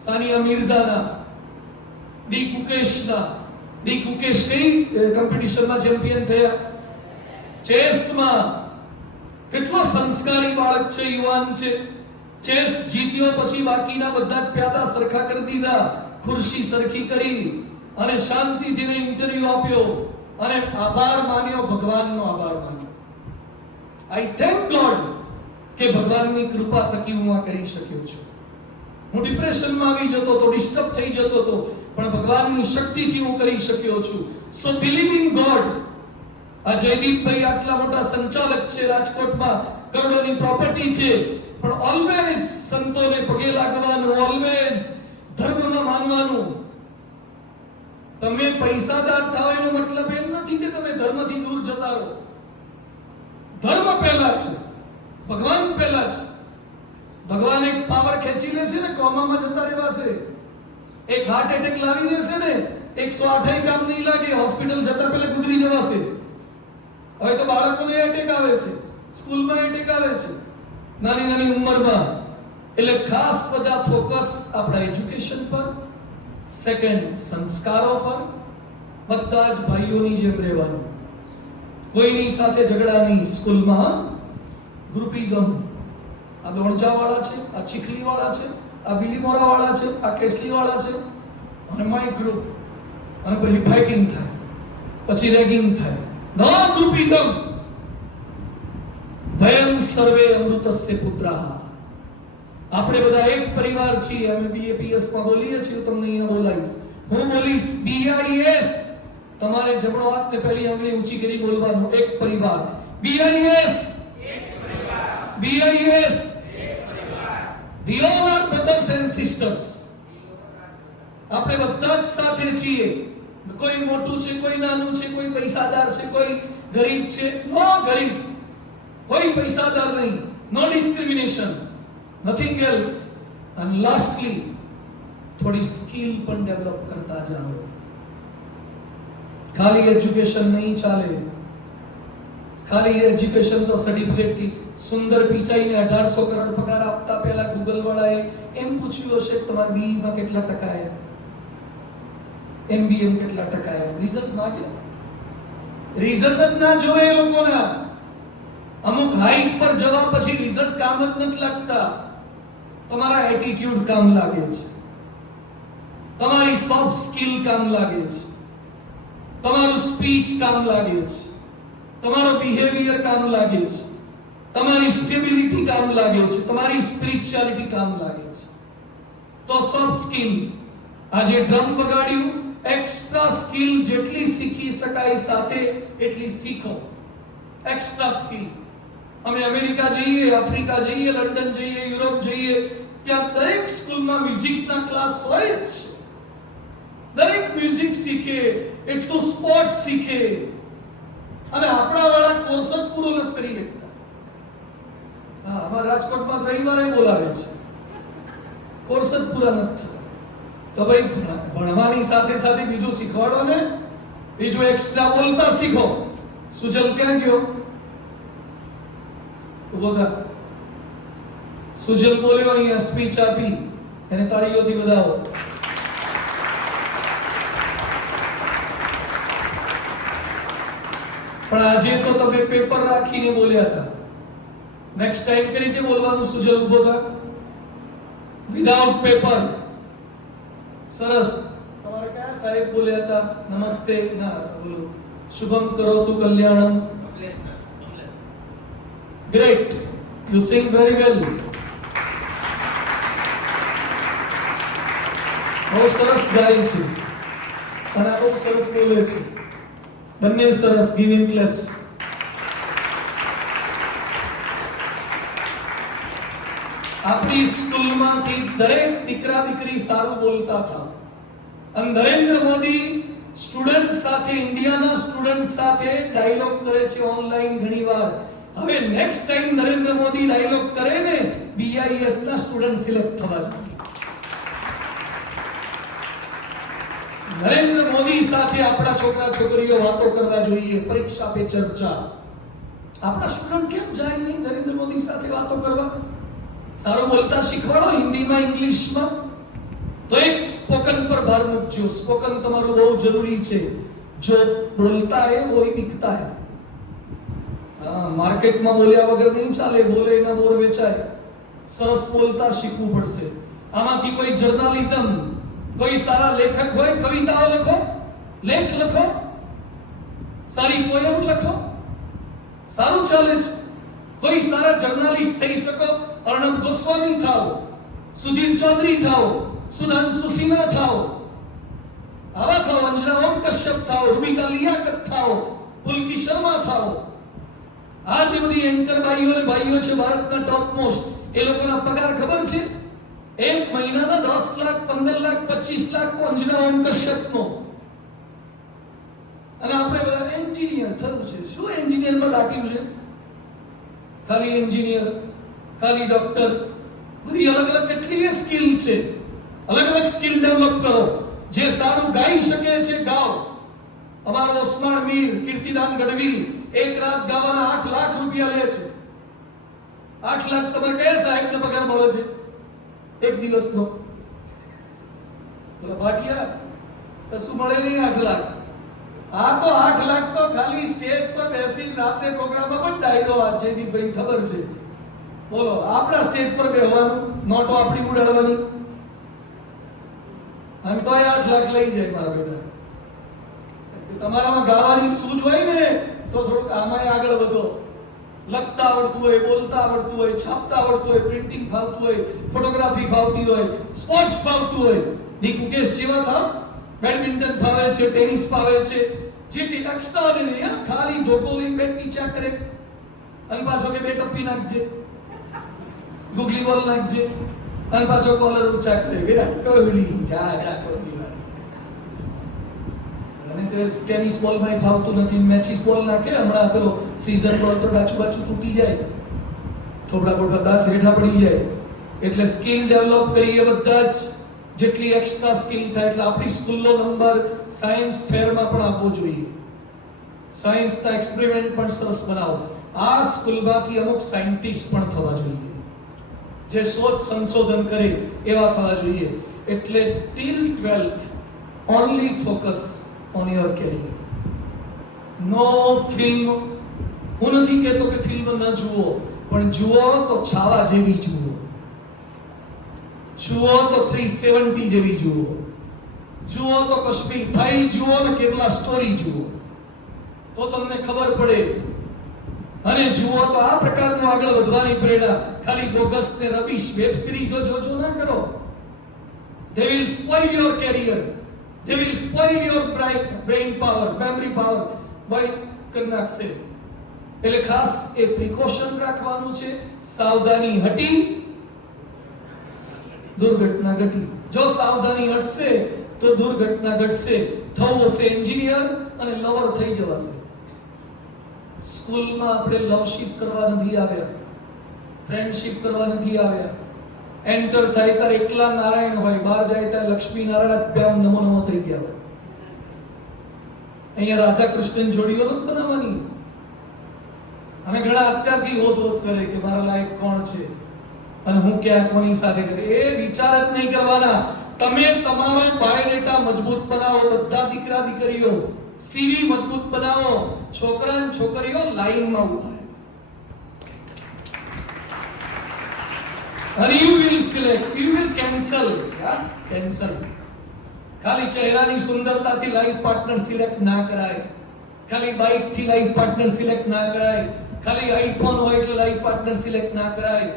સાનિયા મિર્ઝાના, ડી કુકેશના. ડી કુકેશ કઈ કોમ્પિટિશનમાં ચેમ્પિયન થયા? ચેસમાં. કેટલો સંસ્કારી બાળક છે, યુવાન છે. ચેસ જીત્યો પછી બાકીના બધા પ્યાદા સરખા કરી દીધા, ખુરશી સરખી કરી અને શાંતિથી ને ઇન્ટરવ્યુ આપ્યો અને આભાર માન્યો, ભગવાનનો આભાર માન્યો. આઈ થેન્ક ગોડ કે ભગવાનની કૃપા થકી હું આ કરી શક્યો છું. હું ડિપ્રેશનમાં આવી જતો તો, ડિસ્ટર્બ થઈ જતો તો, પણ ભગવાનની શક્તિથી હું કરી શક્યો છું. સો બિલીવ ઇન ગોડ. આ જયદીપભાઈ આટલા મોટા સંચાલક છે, રાજકોટમાં કરોડોની પ્રોપર્ટી છે, પણ ઓલવેઝ સંતોને પગે લાગવાનું, ઓલવેઝ ધર્મમાં માનવાનું. તમે પૈસાદાર થાવ એનો મતલબ એમ નથી કે તમે ધર્મથી દૂર જતા રહો. ધર્મ પહેલા છે, ભગવાન પહેલા છે. ભગવાન એક પાવર ખેંચી લેશે ને, કોમામાં જતા રહેવાશે. એક હાર્ટ એટેક લાવી દેશે ને, 108 કામ નહીં લાગે, હોસ્પિટલ જતા પહેલા ગુજરી જવાશે. હવે તો બાળકોને એટેક આવે છે, સ્કૂલમાં એટેક આવે છે, નાની નાની ઉંમરમાં. એટલે ખાસ બધા ફોકસ આપણા એજ્યુકેશન પર, સેકન્ડ સંસ્કારો પર. બધા જ ભાઈઓની જેમ રહેવાનું, કોઈની સાથે ઝઘડા નહીં. સ્કૂલમાં ગ્રુપિઝમ, આ દોણચા વાળા છે, આ ચીખલી વાળા છે, આ બિલીમોરા વાળા છે, આ કેસલી વાળા છે, અને માય ગ્રુપ. અને પછી ફાઇટિંગ થાય, પછી રેગિંગ થાય. નો ગ્રુપિઝમ. વયમ સર્વે અમૃતસ્ય પુત્રાઃ. આપણે બધા એક પરિવાર છીએ. અમે BAPS માં બોલીએ છીએ, તમને અહીંયા બોલાવીશ. હું બોલીશ BIS. તમારે જમણો હાથ ને પહેલી આંગળી ઊંચી કરી બોલવાનું. એક પરિવાર. BIS. BIS. We all are brothers and sisters. આપણે બધા જ સાથે છીએ. કોઈ મોટું છે, કોઈ નાનું છે, કોઈ પૈસાદાર છે, કોઈ ગરીબ છે. નો ગરીબ, કોઈ પૈસાદાર નહીં. નો ડિસ્ક્રિમિનેશન, નથિંગ એલ્સ. અને લાસ્ટલી થોડી સ્કિલ પણ ડેવલપ કરતા જાઓ. ખાલી એજ્યુકેશન નહીં ચાલે. ખાલી એજ્યુકેશન તો સર્ટિફિકેટ થી સુંદર પીચાઈને 1800 કરોડ પગાર આપતા પહેલા ગૂગલ વાળાએ એમ પૂછ્યું હશે કે તમારા BE માં કેટલા ટકા આવ્યા, MBA માં કેટલા ટકા આવ્યા. રિઝલ્ટ માંગે, રિઝલ્ટ જ ના જોવે એ લોકોના. અમુક હાઈટ પર જવા પછી રિઝલ્ટ કામ જ નથી લાગતા. તમારા એટીટ્યુડ કામ લાગે છે, તમારી સોફ્ટ સ્કિલ કામ લાગે છે, તમારું સ્પીચ કામ લાગે છે, તમારો બિહેવિયર કામ લાગે છે, તમારી સ્ટેબિલિટી કામ લાગે છે, તમારી સ્પિરિચ્યુઆલિટી કામ લાગે છે. તો સોફ્ટ સ્કિલ, આજે ડ્રમ વગાડ્યું, એક્સ્ટ્રા સ્કિલ જેટલી શીખી શકાય સાથે એટલી શીખો. Extra skill. અમે અમેરિકા જઈએ, આફ્રિકા જઈએ, લંડન જઈએ, યુરોપ ત્યાં દરેક સ્કૂલમાં મ્યુઝિકના ક્લાસ હોય જ છે. દરેક મ્યુઝિક શીખે એટલું સ્પોર્ટ્સ શીખે, અને આપણા વાળા કોર્સ જ પૂરો નથી કરી શકતા. હા, અમારા રાજકોટમાં રવિવારે બોલાવે છે, કોર્સ જ પૂરા નથી થતા. તો ભાઈ ભણવાની સાથે સાથે બીજું શીખવાડો ને, બીજું એક્સ્ટ્રા બોલતા શીખો. સુજલ ક્યાં ગયો? ઉભો થા. સુજલ બોલ્યો, અહીંયા સ્પીચ આપી, એને તાળીઓથી વધાવો. પણ આજે તો તમે પેપર રાખીને બોલ્યા હતા. નેક્સ્ટ ટાઈમ કઈ રીતે બોલવાનું? સુજલ ઉભો થા. Without paper. સરસ. તમારે કયા સાહેબ બોલ્યા હતા? નમસ્તે ના બોલો. શુભમ કરોતુ કલ્યાણમ. Great, you sing very well. બહુ સરસ ગાય છે અને બહુ સરસ બોલે છે. બંને સરસ. ગીવ હિમ ક્લેપ્સ. આપણી સ્કૂલમાંથી દરેક દીકરા દીકરી સારું બોલતા હતા. અને નરેન્દ્ર મોદી સ્ટુડન્ટ સાથે, ઇન્ડિયાના સ્ટુડન્ટ સાથે ડાયલોગ કરે છે ઓનલાઈન ઘણીવાર. હવે next time Narendra Modi dialogue કરે ને, BIS ના સ્ટુડન્ટ સિલેક્ટ થવા જોઈએ. નરેન્દ્ર મોદી સાથે આપણા છોકરા છોકરીઓ વાતો કરવા જોઈએ. પરીક્ષા પે ચર્ચા. આપણા સ્ટુડન્ટ કેમ જાય નહીં નરેન્દ્ર મોદી સાથે વાતો કરવા? સારું બોલતા શીખવાડો, હિન્દીમાં, ઇંગ્લિશમાં. તો એક સ્પોકન પર ભાર મૂકજો. સ્પોકન તમારું બહુ જરૂરી છે. જો બોલતા હે वो ही बिकता है. માર્કેટમાં બોલ્યા વગર નહીં ચાલે. બોલે એના બોર વેચાય. સરસ બોલતા શીખવું પડશે. આમાંથી કોઈ જર્નાલિઝમ, કોઈ સારા લેખક હોય, કવિતાઓ લખો, લેખ લખો, સારી પોયમ લખો, સારું ચાલે છે. કોઈ સારા જર્નાલિસ્ટ થઈ શકો, અર્ણબ ગોસ્વામી થાઓ, સુધીર ચૌધરી થાઓ, સુધાંશુ સિન્હા થાઓ, આવા થાઓ, અંजना ઓમ કશ્યપ થાઓ, રૂબિકા લિયાકત થાઓ, પુલકી શર્મા થાઓ. આ જે બધી એન્કર ભાઈઓ અને ભાઈઓ છે ભારતના ટોપ મોસ્ટ, એ લોકોના પગાર ખબર છે? એક મહિનાના 10 લાખ, 15 લાખ, 25 લાખ અંजना ઓમ કશ્યપનો. અને આપણે બધા એન્જિનિયર થયું છે. શું એન્જિનિયરમાં દાખ્યું છે? ખાલી એન્જિનિયર, ખાલી ડોક્ટર. બધી અલગ અલગ કેટલી સ્કિલ છે. અલગ અલગ સ્કિલ ડેવલપ કરો. જે સારું ગાઈ શકે છે ગાઓ. અમારો ઓસ્માન મીર, કીર્તિદાન ગઢવી એક રાત ગાવાના 8 લાખ રૂપિયા લે છે. 8 લાખ તમે કયા સાહેબને પગાર મળે છે એક દિવસનો? બોલો ભાટિયા, કશું મળે નહીં 8 લાખ. આ તો 8 લાખ તો ખાલી સ્ટેજ પર બેસી રાત્રે પ્રોગ્રામમાં પણ ડાયરો આ જયદીપભાઈ ખબર છે. બોલો, આપણા સ્ટેજ પર બેહવાનું, નોટો આપણી ઉડાડવાની. આમ તો 8 લાખ લઈ જાય મારા બેટા. તમારામાં ગાવાની સૂઝ હોય ને તો થોડુંક આમાં આગળ વધો. લખતા આવડતું હોય, બોલતા આવડતું હોય, છાપતા આવડતું હોય, પ્રિન્ટિંગ ફાવતું હોય, ફોટોગ્રાફી ફાવતી હોય, સ્પોર્ટ્સ ફાવતું હોય. નિકુકેશ જેવા થાવ. બેડમિન્ટન ફાવે છે, ટેનિસ ફાવે છે. જેટલી એક્સ્ટ્રાઓર્ડિનરી. ખાલી ધોકો લઈને બેટ નીચા કરે અને પાછો કે બે ટપ્પી નાખજે, ગુગલી બોલ નાખજે અને પાછો કોલર ઊંચા કરે. વિરાટ કોહલી, જા જા કોહલી. અને તે ટેનિસ બોલ માં ફાવતું નથી, મેચિસ બોલ નાખે. હમણાં પેલો સીઝન બોલ તો બાચું તૂટી જાય, થોડા મોટા દાંત હેઠા પડી જાય. એટલે સ્કિલ ડેવલપ કરી એ બધા જ જેટલી એક્સ્ટ્રા સ્કિલ થાય. એટલે આપણી સ્કૂલનો નંબર સાયન્સ ફેરમાં પણ આપવો જોઈએ. સાયન્સના એક્સપેરિમેન્ટ પણ સરસ બનાવો. આ સ્કૂલમાંથી અમુક સાયન્ટિસ્ટ પણ થવા જોઈએ, જે શોધ સંશોધન કરે એવા થવા જોઈએ. એટલે till 12th only focus on your career. No film. હું નથી કહેતો કે ફિલ્મ ન જુઓ, પણ જુઓ તો છાવા જેવી જુઓ, જુઓ તો 370 જેવી જુઓ, જુઓ તો કાશ્મીર ફાઇલ જુઓ ને કેરલા સ્ટોરી જુઓ, તો તમને ખબર પડે. અને જુઓ તો આ પ્રકારનું આગળ વધવાની પ્રેરણા. ખાલી બોગસ ને રબીશ વેબ સિરીઝો જોજો ના કરો. They will spoil your career. They will spoil your brain power, memory power. Boy કરી નાખશે. એટલે ખાસ એ પ્રિકોશન રાખવાનું છે. સાવધાની હટી દુર્ઘટના ઘટી. જો સાવધાની હટશે તો દુર્ઘટના ઘટશે. થવું હશે એન્જિનિયર અને લવર થઈ જવાશે. સ્કૂલમાં આપણે લવશીપ કરવા નથી આવ્યા, ફ્રેન્ડશીપ કરવા નથી આવ્યા. એન્ટર થાય ત્યારે એકલા નારાયણ હોય, બહાર જાય ત્યારે લક્ષ્મી નારાયણ પ્યામ નમો નમો થઈ ગયા હોય. અહીંયા રાધા કૃષ્ણ જોડીઓ નથી બનાવવાની. અને ઘણા અત્યારથી હોત કરે કે મારા લાયક કોણ છે અને હું ક્યાં કોની સાથે કરે. એ વિચાર જ નહીં કરવાના. તમે તમારો બાયોડેટા મજબૂત બનાવો. બધા દીકરા દીકરીઓ સીવી મજબૂત બનાવો. છોકરા અને છોકરીઓ લાઈનમાં ઉભા રહેશે. અને you will select, you will cancel. ખાલી ચહેરાની સુંદરતાથી લાઈફ પાર્ટનર સિલેક્ટ ના કરાય. ખાલી બાઇક થી લાઈફ પાર્ટનર સિલેક્ટ ના કરાય. ખાલી આઈફોન હોય એટલે લાઈફ પાર્ટનર સિલેક્ટ ના કરાય.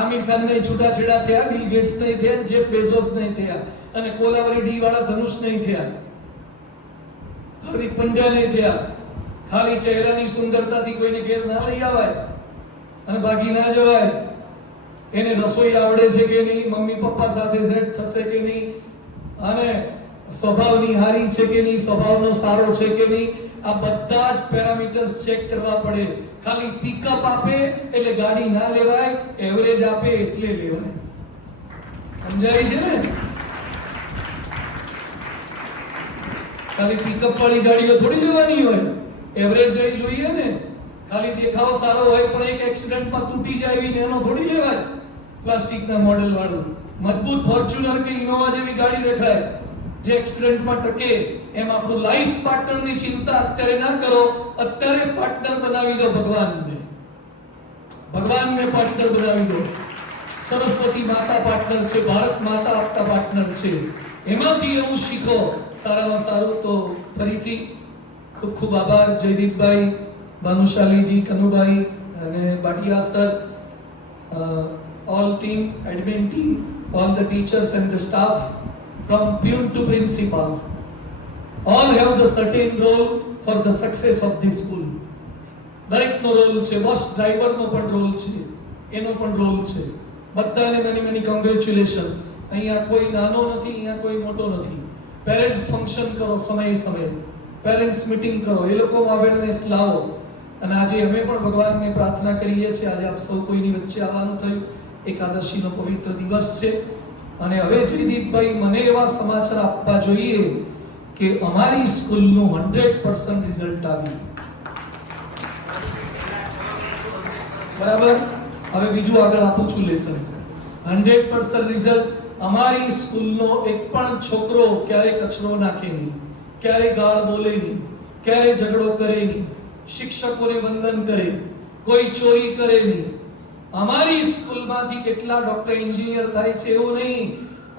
આમિર ખાન ને છૂટાછેડા થયા, બિલ ગેટ્સ નહીં થયા, જેફ બેઝોસ નહીં થયા, અને કોલાવરી ડી વાળા ધનુષ નહીં થયા, હાર્દિક પંડ્યા નહીં થયા. ખાલી ચહેરાની સુંદરતાથી કોઈને ઘેર ના લઈ આવાય અને ભાગી ના જવાય. એને રસોઈ આવડે છે કે નહીં, મમ્મી પપ્પા સાથે સેટ થશે કે નહીં, અને સ્વભાવની હારી છે કે નહીં, સ્વભાવનો સારો છે કે નહીં, આ બધા જ પેરામીટર્સ ચેક કરવા પડે. ખાલી પિકઅપ આપે એટલે ગાડી ના લેવાય, એવરેજ આપે એટલે લેવાય. સમજાય છે ને? ખાલી પિકઅપ વાળી ગાડીઓ થોડી લેવાની હોય, એવરેજ જઈ જોઈએ ને. ખાલી દેખાવ સારો હોય પણ એક એક્સિડન્ટમાં તૂટી જાય એવી એનો થોડી લેવાય. પ્લાસ્ટિકના મોડેલ વાળું મજબૂત ફોર્ચ્યુનર કે ઇનોવા જેવી ગાડી દેખાય જે એક્સિડન્ટમાં ટકે. એમ આપણું લાઈફ પાર્ટનરની ચિંતા અત્યારે ના કરો. અત્યારે પાર્ટનર બનાવી દો ભગવાનને પાર્ટનર બનાવી દો. સરસ્વતી માતા પાર્ટનર છે, ભારત માતા આપતા પાર્ટનર છે. એમાંથી એવું શીખો. સારામાં સારું તો ફરીથી ખૂબ ખૂબ આભાર જયદીપભાઈ, ભાનુશાલીજી, કનુભાઈ અને Bhatia sir, all team, admin team, all the teachers and the staff from pune to principal, all have the certain role for the success of this school. દરેકનો રોલ છે. બસ ડ્રાઈવરનો પણ રોલ છે, એનો પણ રોલ છે. બધાને many congratulations. અહીંયા કોઈ નાનો નથી, અહીંયા કોઈ મોટો નથી. પેરેન્ટ્સ ફંક્શન કરો સમયે, પેરેન્ટ્સ મીટિંગ કરો, એ લોકોમાં અવેરનેસ લાવો. અને આજે અમે પણ ભગવાનને પ્રાર્થના કરીએ છીએ. આજે આપ સૌ કોઈની વચ્ચે આવવાનું થયું. એકાદશીનો પવિત્ર દિવસ છે અને હવે જયદીપભાઈ મને એવા સમાચાર આપવા જોઈએ કે અમારી સ્કૂલનું 100% રિઝલ્ટ આવ્યું. બરાબર? હવે બીજું આગળ આપું છું લેસન. 100% રિઝલ્ટ. અમારી સ્કૂલનો એક પણ છોકરો ક્યારે કચરો નાખે નહીં, ક્યારે ગાળ બોલે નહીં, ક્યારે ઝઘડો કરે નહીં, શિક્ષકોને વંદન કરે, કોઈ ચોરી કરે નહીં. અમારી સ્કૂલમાંથી કેટલા ડોક્ટર એન્જિનિયર થાય છે એવું નહીં,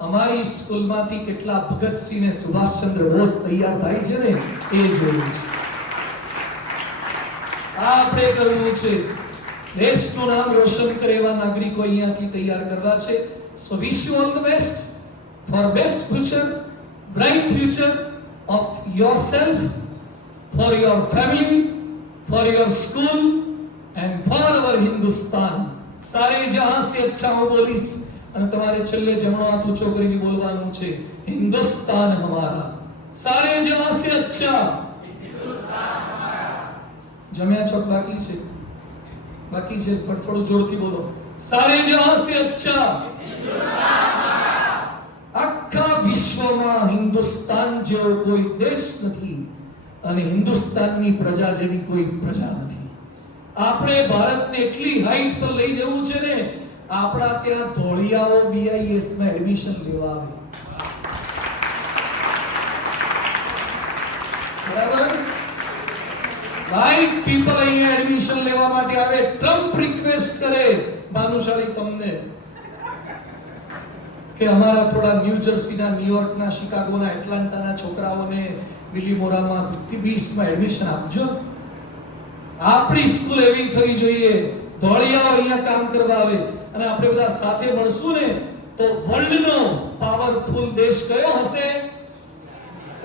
અમારી સ્કૂલમાંથી કેટલા ભગતસિંહ ને સુભાષચંદ્ર બોઝ તૈયાર થાય છે ને એ જોયું છે. આ આપણે કરવું છે. દેશનું નામ રોશન કરે એવા નાગરિકો અહીંયાથી તૈયાર કરવા છે. So wish you all the best for best future, bright future of yourself, for your family, for your school and for our Hindustan. सारे जहां से अच्छा हो बोलिस અને તમારે છેલ્લે જમણો હાથ ઊંચો કરીને બોલવાનું છે, હિન્દુસ્તાન હમારા. સારે જહાં સે અચ્છા હિન્દુસ્તાન હમારા. જમ્યા છો? બાકી છે પણ થોડું જોરથી બોલો. સારે જહાં સે અચ્છા હિન્દુસ્તાન હમારા. આખા વિશ્વમાં હિન્દુસ્તાન જેવો કોઈ દેશ નથી અને હિન્દુસ્તાનની પ્રજા જેવી કોઈ પ્રજા નથી. આપણે ભારતને એટલી હાઈટ પર લઈ જવું છે ને, આપણા ત્યાં ધોળિયાઓ BIS માં એડમિશન લેવા આવે. બરાબર? રાઈટ પીપલ અહીંયા એડમિશન લેવા માટે આવે. ટ્રમ્પ રિક્વેસ્ટ કરે ભાનુશાળી તમને કે અમારા થોડા ન્યૂ જર્સીના, ન્યુયોર્કના, શિકાગોના, એટલાન્ટાના છોકરાઓને વિલીમોરામાં 20 માં એડમિશન આપજો. આપણી સ્કૂલ એવી થવી જોઈએ. ધોળિયાઓ અહીંયા કામ કરવા આવે અને આપણે બધા સાથે મળશું ને તો વર્લ્ડનો પાવરફુલ દેશ કયો હશે?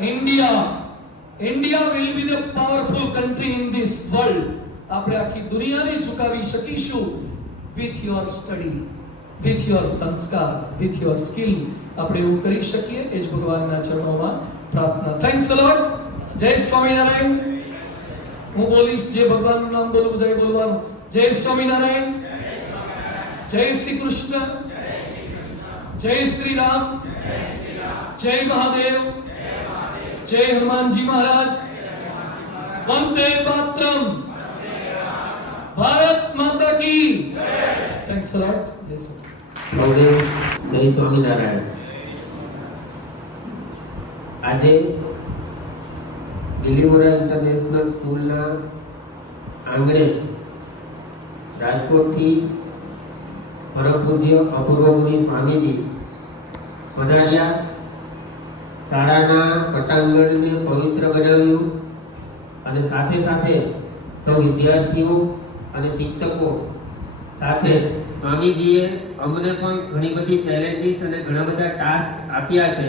India. India will be the powerful country in this world. આપણે આખી દુનિયાને ઝુકાવી શકીશું with your study. With your સંસ્કાર, વિથ યોર સ્કિલ આપણે એવું કરી શકીએ. એ જ ભગવાનના ચરણોમાં પ્રાર્થના. થેન્ક્સ અ લોટ. જય સ્વામિનારાયણ. હું બોલીશ, જે ભગવાનનું નામ બોલું બધાએ બોલવાનું. જય સ્વામિનારાયણ, જય શ્રી કૃષ્ણ, જય શ્રી રામ, જય મહાદેવ, જય હનુમાનજી મહારાજ, વંદે માતરમ, ભારત માતા કી. થેન્ક્સ અ લોટ. જય સ્વામિનારાયણ. જય સ્વામિનારાયણ. આજે બિલીમોરા ઇન્ટરનેશનલ સ્કૂલના આંગણે રાજકોટથી પરમ પૂજ્ય અપૂર્વ મુનિ સ્વામીજી પધાર્યા. શાળાના પટાંગણને પવિત્ર બનાવ્યું અને સાથે સાથે સૌ વિદ્યાર્થીઓ અને શિક્ષકો સાથે સ્વામીજીએ અમને પણ ઘણી બધી ચેલેન્જીસ અને ઘણા બધા ટાસ્ક આપ્યા છે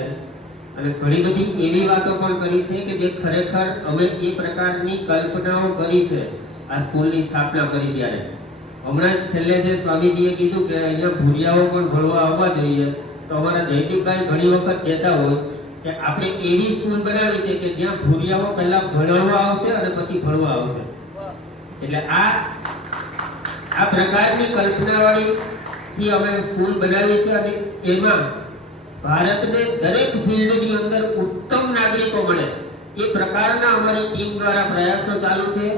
અને ઘણી બધી એવી વાતો પણ કરી છે કે જે ખરેખર અમે એ પ્રકારની કલ્પનાઓ કરી છે આ સ્કૂલની સ્થાપના કરી ત્યારે. હમણાં જ છેલ્લે જે સ્વામીજીએ કીધું કે અહીંયા ભૂરિયાઓ પણ ભણવા આવવા જોઈએ, તો અમારા જયદીપભાઈ ઘણી વખત કહેતા હોય કે આપણે એવી સ્કૂલ બનાવી છે કે જ્યાં ભૂરિયાઓ પહેલા ભણાવવા આવશે અને પછી ભણવા આવશે. એટલે આ પ્રકારની કલ્પનાવાળીથી અમે સ્કૂલ બનાવી છે અને એમાં ભારતને દરેક ફિલ્ડની અંદર ઉત્તમ નાગરિકો મળે એ પ્રકારના અમારી ટીમ દ્વારા પ્રયાસો ચાલુ છે.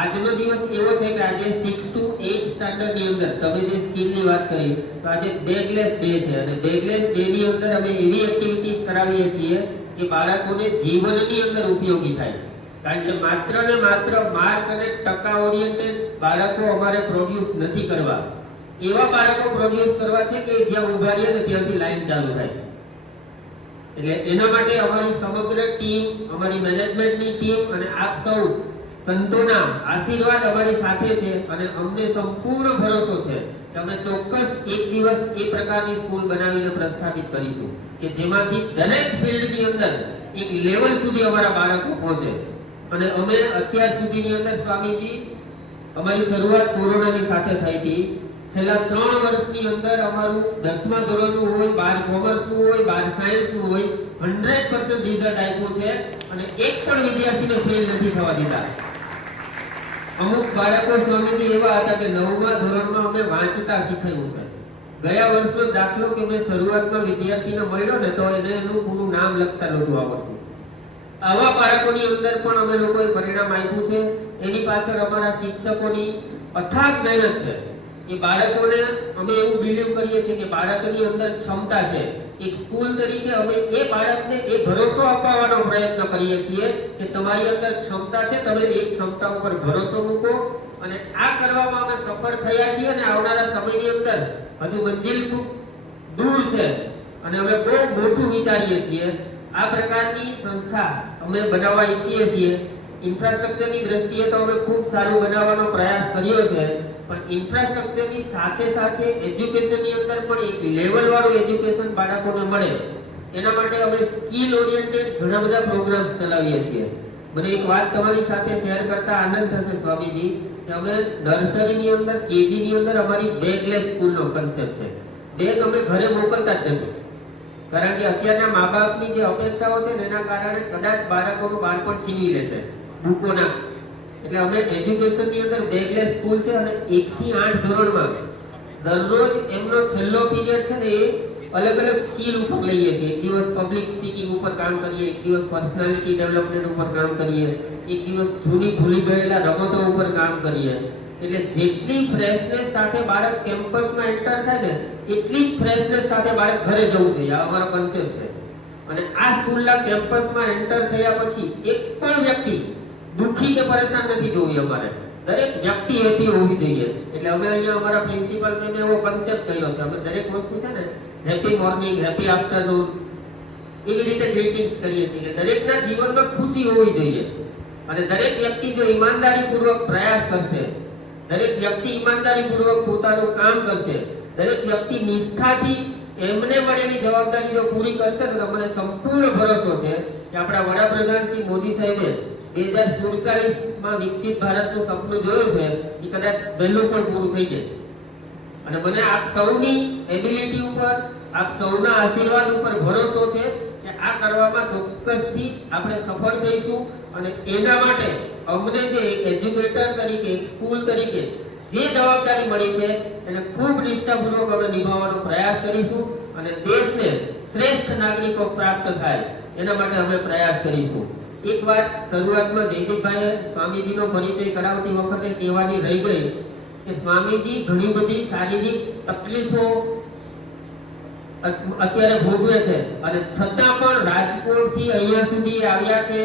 આજનો દિવસ એવો છે કે આજે 6 to 8 સ્ટાન્ડર્ડની અંદર તમે જે સ્કિલની વાત કરી, તો આજે બેગલેસ ડે છે અને બેગલેસ ડેની અંદર અમે એવી એક્ટિવિટીઝ કરાવીએ છીએ કે બાળકોને જીવનની અંદર ઉપયોગી થાય. કારણ કે માત્ર ને માત્ર માર્ક અને ટકા ઓરિએન્ટેડ બાળકો અમારે પ્રોડ્યુસ નથી કરવા. એવા બાળકો પ્રોડ્યુસ કરવા છે કે જ્યાં ઊભા રહીએ ને ત્યાંથી લાઈન ચાલુ થાય. એટલે એના માટે અમારી સમગ્ર ટીમ, અમારી મેનેજમેન્ટની ટીમ અને આપ સૌ સંતોના આશીર્વાદ અમારી સાથે છે અને અમને સંપૂર્ણ ભરોસો છે કે અમે ચોક્કસ એક દિવસ એ પ્રકારની સ્કૂલ બનાવીને પ્રસ્થાપિત કરીશું કે જેમાંથી દરેક ફિલ્ડની અંદર એક લેવલ સુધી અમારા બાળકો પહોંચે. અને અમે અત્યાર સુધીની અંદર સ્વામીજી, અમારી શરૂઆત કોરોનાની સાથે થઈ હતી. છેલ્લા 3 વર્ષની અંદર અમારું 10મા ધોરણનું હોય, 12 કોમર્સનું હોય, 12 સાયન્સનું હોય, 100% રિઝલ્ટ આપ્યું છે અને એક પણ વિદ્યાર્થીને ફેલ નથી થવા દીધા. અમુક બાળકો સ્વામીજી એવા હતા કે 9મા ધોરણમાં અમે વાંચતા શીખવ્યું છે. ગયા વર્ષનો દાખલો કે મેં શરૂઆતમાં વિદ્યાર્થીને મળ્યો ને તો એને એનું પૂરું નામ લખતા નહોતું આવડતું. આવા બાળકોની અંદર પણ અમે લોકોએ પરિણામ આપ્યું છે. એની પાછળ અમારા શિક્ષકોની અથાગ મહેનત છે. એ બાળકોને અમે એવું બિલીવ કરીએ છીએ કે બાળકની અંદર ક્ષમતા છે. એક સ્કૂલ તરીકે અમે એ બાળકને એ ભરોસો અપાવવાનો પ્રયત્ન કરીએ છીએ કે તમારી અંદર ક્ષમતા છે, તમે એ ક્ષમતા ઉપર ભરોસો મૂકો. અને આ કરવામાં અમે સફળ થયા છીએ અને આવનારા સમયની અંદર હજુ મંજિલ ખૂબ દૂર છે અને અમે બહુ મોટું વિચારીએ છીએ. આ પ્રકારની સંસ્થા અમે બનાવવા ઈચ્છીએ છીએ. ઇન્ફ્રાસ્ટ્રક્ચરની દ્રષ્ટિએ તો અમે ખૂબ સારું બનાવવાનો પ્રયાસ કર્યો છે, પણ ઇન્ફ્રાસ્ટ્રક્ચરની સાથે સાથે એજ્યુકેશનની અંદર પણ એક લેવલ વાળું એજ્યુકેશન બાળકોને મળે એના માટે અમે સ્કિલ ઓરિએન્ટેડ ઘણા બધા પ્રોગ્રામ્સ ચલાવીએ છીએ. મને એક વાત તમારી સાથે શેર કરતા આનંદ થશે સ્વામીજી કે અમે નર્સરીની અંદર, કેજીની અંદર અમારી બેગલેસ સ્કૂલનો કન્સેપ્ટ છે. બેગ અમે ઘરે મોકલતા જ નથી, કારણ કે અત્યારના મા બાપની જે અપેક્ષાઓ છે ને એના કારણે કદાચ બાળકોનું બાળપણ છીનવી લેશે બુકોના. એટલે અમે એજ્યુકેશનની અંદર બેગલેસ સ્કૂલ છે અને 1 થી 8 ધોરણમાં દરરોજ એમનો છેલ્લો પીરિયડ છે ને એ અલગ અલગ સ્કિલ ઉપર લઈએ છીએ. એક દિવસ પબ્લિક સ્પીકિંગ ઉપર કામ કરીએ, એક દિવસ પર્સનાલિટી ડેવલપમેન્ટ ઉપર કામ કરીએ, એક દિવસ જૂની ભૂલી ગયેલા રમતો ઉપર કામ કરીએ. એટલે જેટલી ફ્રેશનેસ સાથે બાળક કેમ્પસમાં એન્ટર થાય ને એટલી જ ફ્રેશનેસ સાથે બાળક ઘરે જવું જોઈએ. આ અમારો કન્સેપ્ટ છે. અને આ સ્કૂલના કેમ્પસમાં એન્ટર થયા પછી એક પણ વ્યક્તિ દુખી કે પરેશાન નથી જોવી. અમારે દરેક વ્યક્તિ હેપી હોવી જોઈએ. એટલે અમે અહીંયા અમારા પ્રિન્સિપલ મેં એવો કન્સેપ્ટ કર્યો છે. અમે દરેક વસ્તુ છે ને હેપી મોર્નિંગ, હેપી આફ્ટરનૂન એવી રીતે ગ્રીટિંગ્સ કરીએ છીએ કે દરેકના જીવનમાં ખુશી હોવી જોઈએ. અને દરેક વ્યક્તિ જો ઈમાનદારીપૂર્વક પ્રયાસ કરશે, દરેક વ્યક્તિ ઈમાનદારીપૂર્વક પોતાનું કામ કરશે, દરેક વ્યક્તિ નિષ્ઠાથી એમને મળેલી જવાબદારી જો પૂરી કરશે ને તો મને સંપૂર્ણ ભરોસો છે કે આપણા વડાપ્રધાન શ્રી મોદી સાહેબે 2047માં વિકસિત ભારતનું સપનું જોયું છે એ કદાચ વહેલું પણ પૂરું થઈ જાય. અને મને આપ સૌની એબિલિટી ઉપર, આપ સૌના આશીર્વાદ ઉપર ભરોસો છે કે આ કરવામાં ચોક્કસથી આપણે સફળ થઈશું. અને એના માટે અમને જે એક એજ્યુકેટર તરીકે, એક સ્કૂલ તરીકે જે જવાબદારી મળી છે એને ખૂબ નિષ્ઠાપૂર્વક અમે નિભાવવાનો પ્રયાસ કરીશું અને દેશને શ્રેષ્ઠ નાગરિકો પ્રાપ્ત થાય એના માટે અમે પ્રયાસ કરીશું. એક વાત શરૂઆતમાં જયદીપભાઈએ સ્વામીજીનો પરિચય કરાવતી વખતે કહેવાની રહી ગઈ કે સ્વામીજી ઘણી બધી શારીરિક તકલીફો અત્યારે ભોગવે છે અને છતાં પણ રાજકોટથી અહીંયા સુધી આવ્યા છે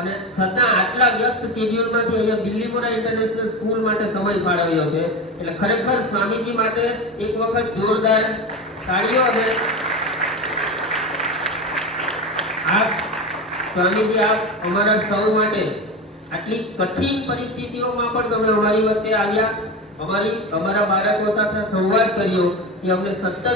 અને છતાં આટલા વ્યસ્ત શેડ્યુલમાંથી અહીંયા બિલ્લીમોરા ઇન્ટરનેશનલ સ્કૂલ માટે સમય ફાળવ્યો છે. એટલે ખરેખર સ્વામીજી માટે એક વખત જોરદાર તાળીઓ. અને આપ સ્વામીજી, આપ અમારા સૌ માટે આટલી કઠિન પરિસ્થિતિઓમાં પણ તમે અમારી વચ્ચે આવ્યા, અમારા બાળકો સાથે સંવાદ કર્યો એ અમને સતત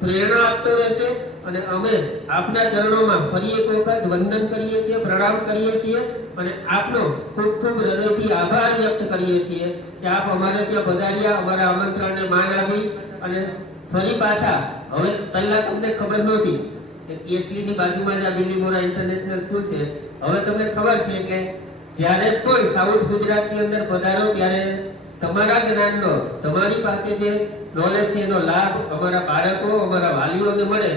પ્રેરણા આપતો રહેશે. અને અમે આપના ચરણોમાં ફરી એક વખત વંદન કરીએ છીએ, પ્રણામ કરીએ છીએ અને આપનો ખૂબ ખૂબ હૃદયથી આભાર વ્યક્ત કરીએ છીએ કે આપ અમારે ત્યાં પધાર્યા, અમારા આમંત્રણને માન આપી અને ફરી પાછા. હવે પહેલા તમને ખબર નહોતી કે કેસલીની બાજુમાં જ આ બિલ્લીમોરા ઇન્ટરનેશનલ સ્કૂલ છે. હવે તમને ખબર છે કે જ્યારે પણ સાઉથ ગુજરાતની અંદર પધારો ત્યારે તમારા જ્ઞાનનો, તમારી પાસે જે નોલેજ છે એનો લાભ અમારા બાળકો, અમારા વાલીઓને મળે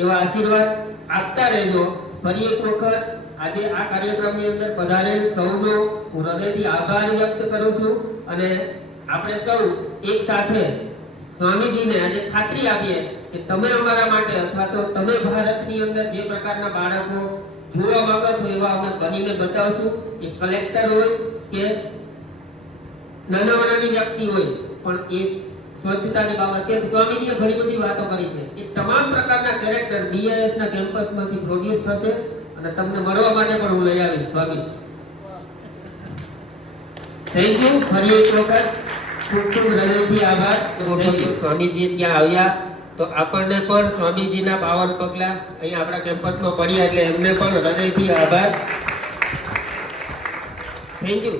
એવા આશીર્વાદ આપતા રહેજો. ફરી એક વખત આજે આ કાર્યક્રમની અંદર પધારેલ સૌનો હું હૃદયથી આભાર વ્યક્ત કરું છું અને આપણે સૌ એક સાથે સ્વામીજીને આજે ખાતરી આપીએ કે તમે અમારા માટે અથવા તો તમે ભારતની અંદર જે પ્રકારના બાળકો જોવા માંગો છો એવા અમે બનીને બતાવશું. એ કલેક્ટર હોય કે નાની વ્યક્તિ હોય, પણ એ સ્વચ્છતાની બાબત કે સ્વામીજીએ ઘણી બધી વાતો કરી છે એ તમામ પ્રકારના કેરેક્ટર BIS ના કેમ્પસમાંથી પ્રોડ્યુસ થશે અને તમને મળવા માટે પણ હું લઈ આવીશ. સ્વામી, થેન્ક યુ. ફરી એક વખત ખૂબ ખૂબ હૃદયથી આભાર. સ્વામીજી ત્યાં આવ્યા તો આપણને પણ સ્વામીજીના પાવન પગલા અહીંયા આપણા કેમ્પસમાં પડ્યા એટલે એમને પણ હૃદયથી આભાર. Thank you.